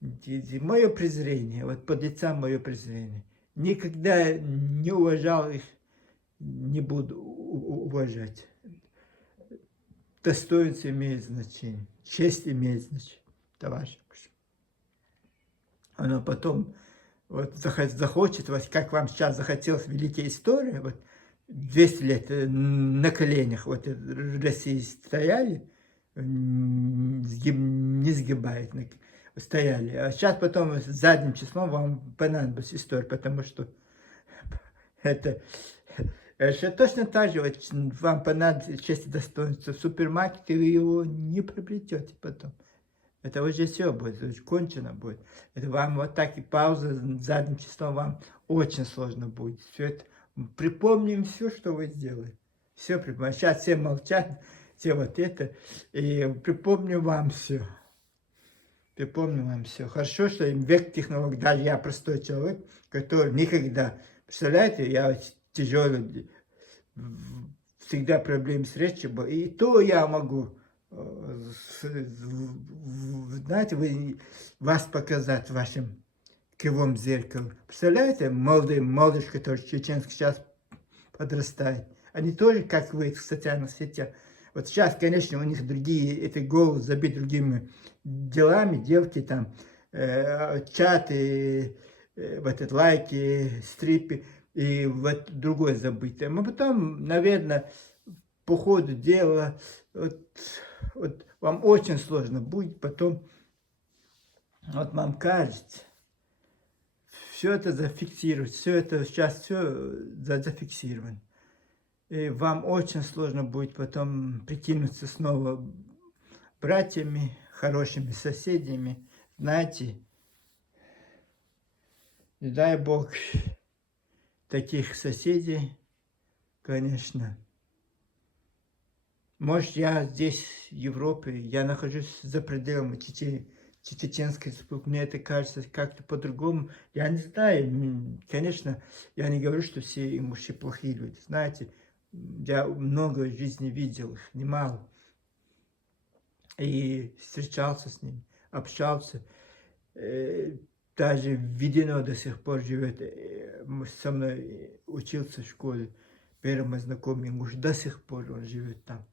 Мое презрение, вот подлецам мое презрение. Никогда не уважал их, не буду уважать. Достоинство имеет значение, честь имеет значение, товарищ. Оно потом вот захочет, вот как вам сейчас захотелось великая история, вот 200 лет на коленях вот в России стояли, не сгибает, стояли. А сейчас потом задним числом вам понадобится история, потому что это точно так же, вот, вам понадобится честь и достоинство в супермаркете, вы его не приобретете потом. Это уже все будет, уже кончено будет. Это вам вот так и пауза задним числом вам очень сложно будет. Все это, припомним все, что вы сделали. Все припомним. Сейчас все молчат, все вот это, и припомню вам все. Припомню вам все. Хорошо, что им век технологий, даже я простой человек, который никогда, представляете, я тяжелый, всегда проблемы с речью был, и то я могу, знаете, вас показать в вашем кривом зеркале. Представляете, молодежь, которая чеченский сейчас подрастает, они тоже, как вы, в социальных сетях. Вот сейчас, конечно, у них другие, это голову забит другими делами, девки там, чаты, вот это лайки, стрипы, и вот другое забытое. А потом, наверное, по ходу дела, вот вам очень сложно будет потом, вот вам кажется, все это зафиксировать, все это сейчас все зафиксировано. И вам очень сложно будет потом прикинуться снова братьями, хорошими соседями. Знаете, не дай Бог таких соседей, конечно. Может, я здесь, в Европе, я нахожусь за пределами Чеченской республики, мне это кажется как-то по-другому. Я не знаю, конечно, я не говорю, что все имущие плохие люди. Знаете, я много в жизни видел их, немало. И встречался с ними, общался. Даже Введено до сих пор живет, со мной учился в школе. Первый мой знакомый муж, до сих пор он живет там.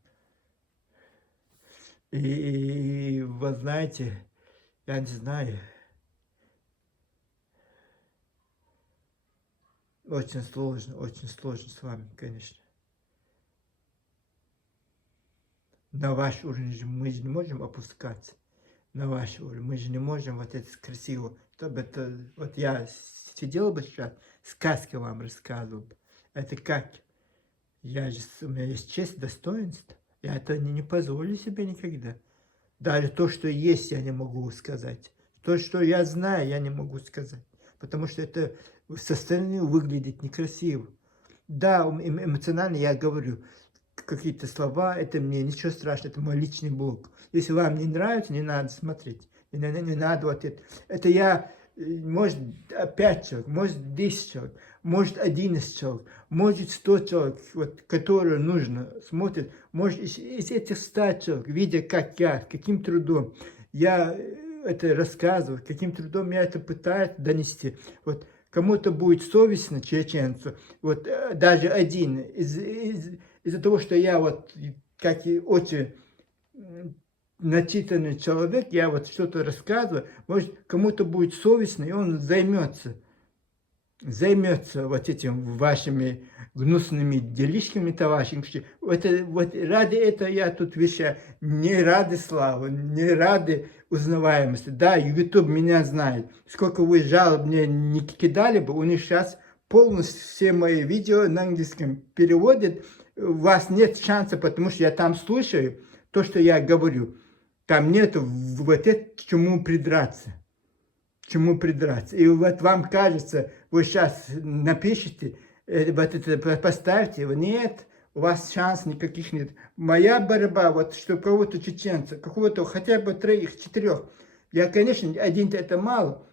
И вы знаете, я не знаю, очень сложно с вами, конечно. На ваш уровень мы же не можем опускаться, на ваш уровень. Мы же не можем вот это красиво, чтобы это, вот я сидел бы сейчас, сказки вам рассказывал бы. Это как? У меня есть честь, достоинство. Я это не позволю себе никогда. Даже то, что есть, я не могу сказать. То, что я знаю, я не могу сказать. Потому что это со стороны выглядит некрасиво. Да, эмоционально я говорю какие-то слова, это мне ничего страшного, это мой личный блог. Если вам не нравится, не надо смотреть. Не надо вот это. Это я, может, 5 человек, может, 10 человек, может, 11 человек, может, 100 человек, вот, которые нужно, смотрят. Может, из этих 100 человек, видя, как я, каким трудом я это рассказываю, каким трудом я это пытаюсь донести. Вот кому-то будет совестно, чеченцу, вот даже один, из-за того, что я вот, как и очень начитанный человек, я вот что-то рассказываю, может, кому-то будет совестно, и он займется вот этим вашими гнусными делишками, товарищи. Вот ради этого я тут вещаю, не ради славы, не ради узнаваемости. Да, YouTube меня знает. Сколько вы жалоб мне не кидали бы, у них сейчас полностью все мои видео на английском переводят. У вас нет шанса, потому что я там слушаю то, что я говорю. Там нет вот это, к чему придраться. И вот вам кажется, вы сейчас напишите, вот это поставьте, нет, у вас шансов никаких нет. Моя борьба, вот что кого-то чеченца, какого-то хотя бы 3-4, я, конечно, один-то это мало.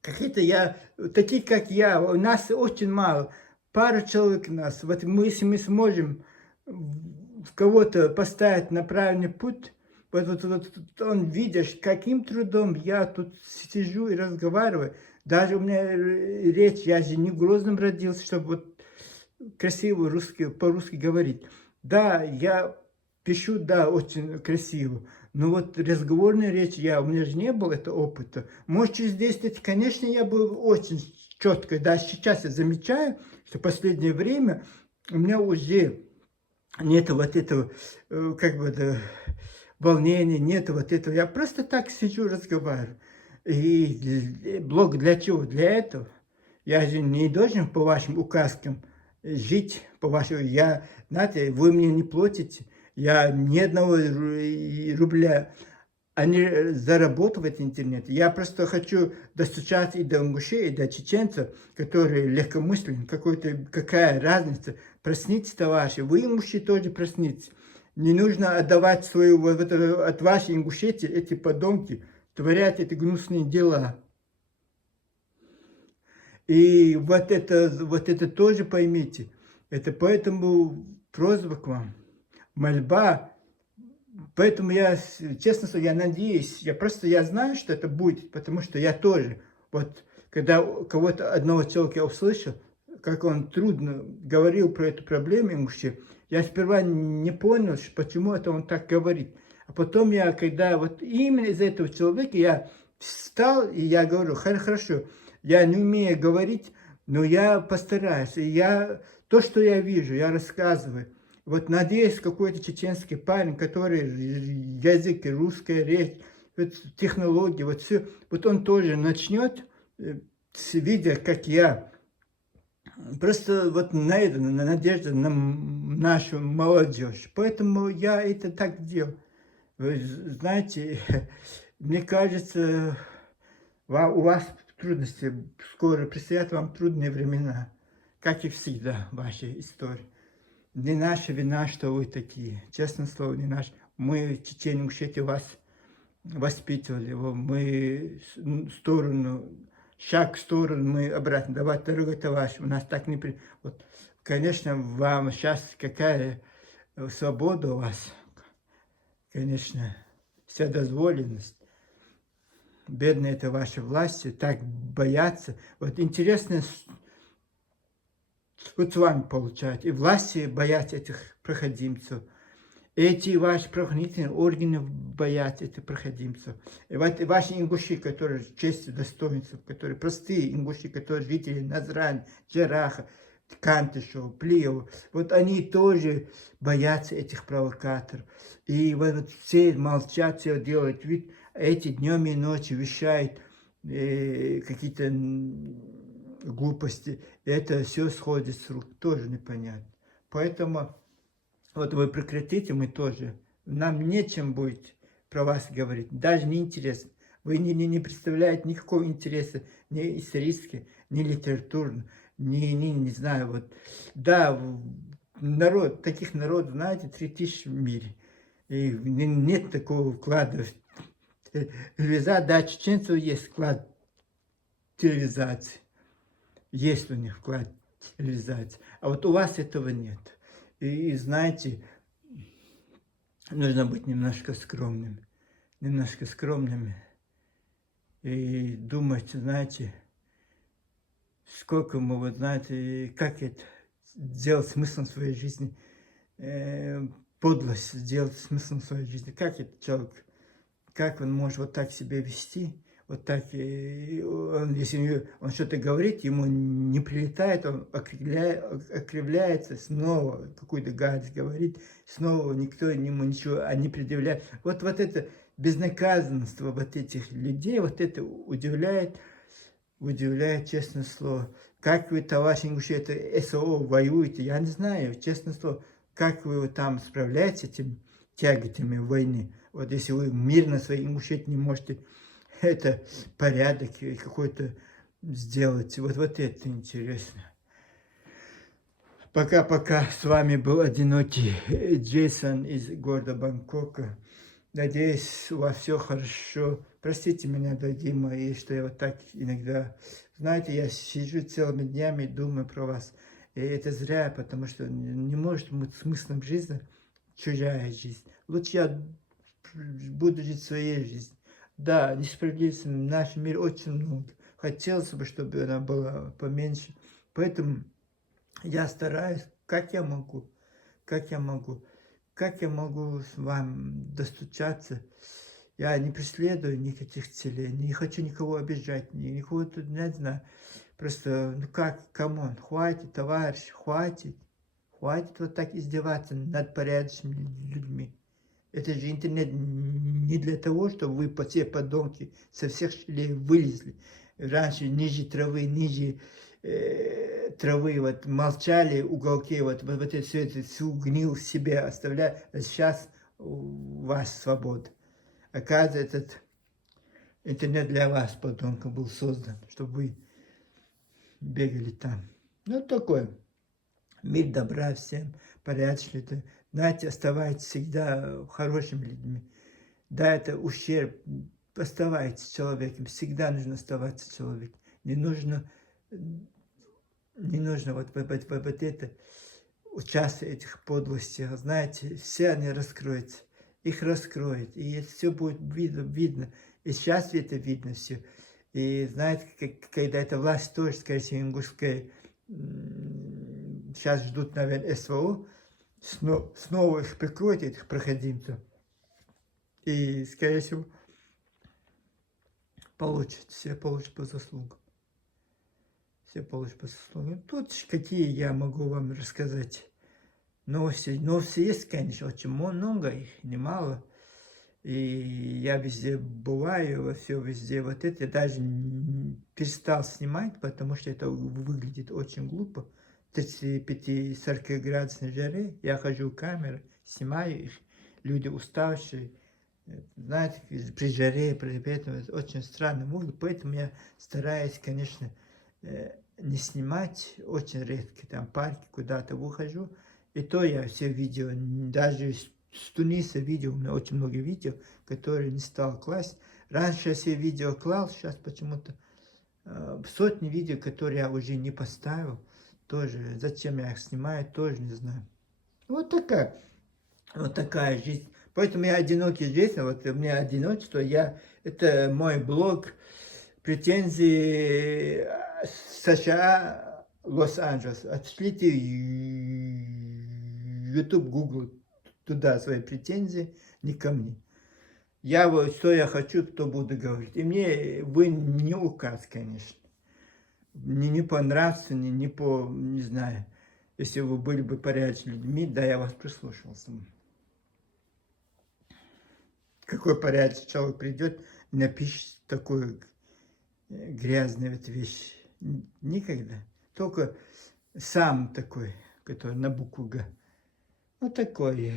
Какие-то такие как я, у нас очень мало. Пару человек нас. Вот мы, если мы сможем в кого-то поставить на правильный путь, вот он, видишь, каким трудом я тут сижу и разговариваю. Даже у меня речь, я же не в Грозном родился, чтобы вот красиво по-русски говорить. Да, я пишу, да, очень красиво. Но вот разговорная речь, у меня же не было этого опыта. Может, через 10 лет, конечно, я был очень четко. Да, сейчас я замечаю, что в последнее время у меня уже нет вот этого, как бы, да, волнения, нет вот этого. Я просто так сижу, разговариваю. И блог для чего? Для этого. Я же не должен по вашим указкам жить, по вашему. Знаете, вы мне не платите. Я ни одного рубля не заработал в этом интернете. Я просто хочу достучаться и до ингушей, и до чеченцев, которые легкомысленны. Какая разница? Проснитесь, товарищи. Вы, ингуши, тоже проснитесь. Не нужно отдавать свою, от вашей ингушетии, эти подонки творят эти гнусные дела. И вот это тоже поймите. Это поэтому просьба к вам, мольба. Поэтому я, честно сказать, я надеюсь, я знаю, что это будет, потому что я тоже, вот, когда кого-то, одного человека я услышал, как он трудно говорил про эту проблему ингуши, я сперва не понял, почему это он так говорит. А потом когда вот именно из-за этого человека я встал, и я говорю, хорошо, я не умею говорить, но я постараюсь. И то, что я вижу, я рассказываю. Вот надеюсь, какой-то чеченский парень, который язык, русская речь, вот технологии, вот все, вот он тоже начнет, видя, как я. Просто вот на это, на надежду на нашу молодежь. Поэтому я это так делаю. Вы знаете, мне кажется, у вас трудности, скоро предстоят вам трудные времена, как и всегда в вашей истории. Не наша вина, что вы такие. Честное слово, не наш. Мы, чеченцы, ингушети, вас воспитывали. Мы шаг в сторону, мы обратно. Давайте, дорогой товарищ, у нас так не... Вот, конечно, вам сейчас какая свобода у вас. Конечно, вседозволенность. Бедные это ваши власти, так боятся. Вот интересно, вот с вами получается. И власти боятся этих проходимцев. Эти ваши правоохранительные органы боятся этих проходимцев. И вот ваши ингуши, которые с честью, достоинством, которые простые ингуши, которые жители Назрань, Джараха, Кантышева, Плиева, вот они тоже боятся этих провокаторов. И вот все молчат, все делают вид, эти днем и ночью вещают какие-то глупости. Это все сходит с рук, тоже непонятно. Поэтому вот вы прекратите, мы тоже. Нам нечем будет про вас говорить, даже не интересно. Вы не представляете никакого интереса, ни исторически, ни литературно, не знаю, вот. Да, таких народов, знаете, 3000 в мире. И нет такого вклада. Да, чеченцев есть вклад цивилизации. Есть у них вклад цивилизации. А вот у вас этого нет. И знаете, нужно быть немножко скромными. И думать, знаете, сколько мы, вот знаете, как это сделать смыслом своей жизни, подлость сделать смыслом своей жизни. Как этот человек, как он может вот так себя вести, вот так, если он что-то говорит, ему не прилетает, он окривляется, снова какую-то гадость говорит, снова никто ему ничего не предъявляет. Вот это безнаказанность вот этих людей, вот это удивляет, честное слово. Как вы, товарищи ингуши, это СО воюете, я не знаю, честное слово, как вы там справляетесь с этими тяготами войны. Вот если вы мирно свои ингушети не можете это порядок какой-то сделать. Вот это интересно. Пока-пока. С вами был одинокий Джейсон из города Бангкока. Надеюсь, у вас все хорошо. Простите меня, дорогие мои, что я вот так иногда... Знаете, я сижу целыми днями и думаю про вас. И это зря, потому что не может быть смыслом жизни чужая жизнь. Лучше я буду жить своей жизнью. Да, несправедливости в нашем мире очень много. Хотелось бы, чтобы она была поменьше. Поэтому я стараюсь, как я могу, как я могу с вами достучаться. Я не преследую никаких целей, не хочу никого обижать, никого тут не знаю. Просто, ну как, камон, хватит, товарищ, хватит. Хватит вот так издеваться над порядочными людьми. Это же интернет не для того, чтобы вы все подонки со всех щелей вылезли. Раньше ниже травы, ниже травы, вот молчали уголки, вот это все это всю гнил в себе оставляя. А сейчас у вас свобода. Оказывается, этот интернет для вас, подонка, был создан, чтобы вы бегали там. Ну, такое. Мир добра всем, порядочный. Знаете, оставайтесь всегда хорошими людьми. Да, это ущерб. Оставайтесь человеком. Всегда нужно оставаться человеком. Не нужно вот это участвовать в этих подлостях. Знаете, все они раскроются. Их раскроют. И это все будет видно. И сейчас это видно все. И знаете, когда эта власть тоже, скорее всего, ингушская, сейчас ждут, наверное, СВО, снова их прикроют, этих проходимцев. И, скорее всего, все получат по заслугам. Все получат по заслугам. Тут какие я могу вам рассказать новости. Новости есть, конечно, очень много, их немало. И я везде бываю, во все везде. Вот это я даже перестал снимать, потому что это выглядит очень глупо. 35-40 градусной жаре я хожу в камеры, снимаю их, люди уставшие. Знаете, при жаре, при этом это очень странно выглядит, поэтому я стараюсь, конечно, не снимать очень редко, там, парки куда-то выхожу, и то я все видео, даже с Туниса видео, у меня очень много видео, которые не стал класть. Раньше я все видео клал, сейчас почему-то сотни видео, которые я уже не поставил, тоже, зачем я их снимаю, тоже не знаю. Вот такая жизнь. Поэтому я одинокий жизнь, вот у меня одиночество, это мой блог, претензии США, Лос-Анджелес. Отшлите YouTube, Google туда свои претензии, не ко мне. Я вот, что я хочу, то буду говорить. И мне вы не указ, конечно. Мне не по нравственности, не по, не знаю. Если вы были бы порядочными людьми, да, я вас прислушался. Какой порядочный человек придет и напишет такую грязную вот вещь? Никогда. Только сам такой, который на букву Г. Вот такой.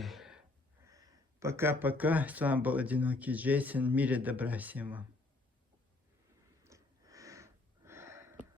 Пока-пока. С вами был одинокий Джейсон. Мира добра всем вам.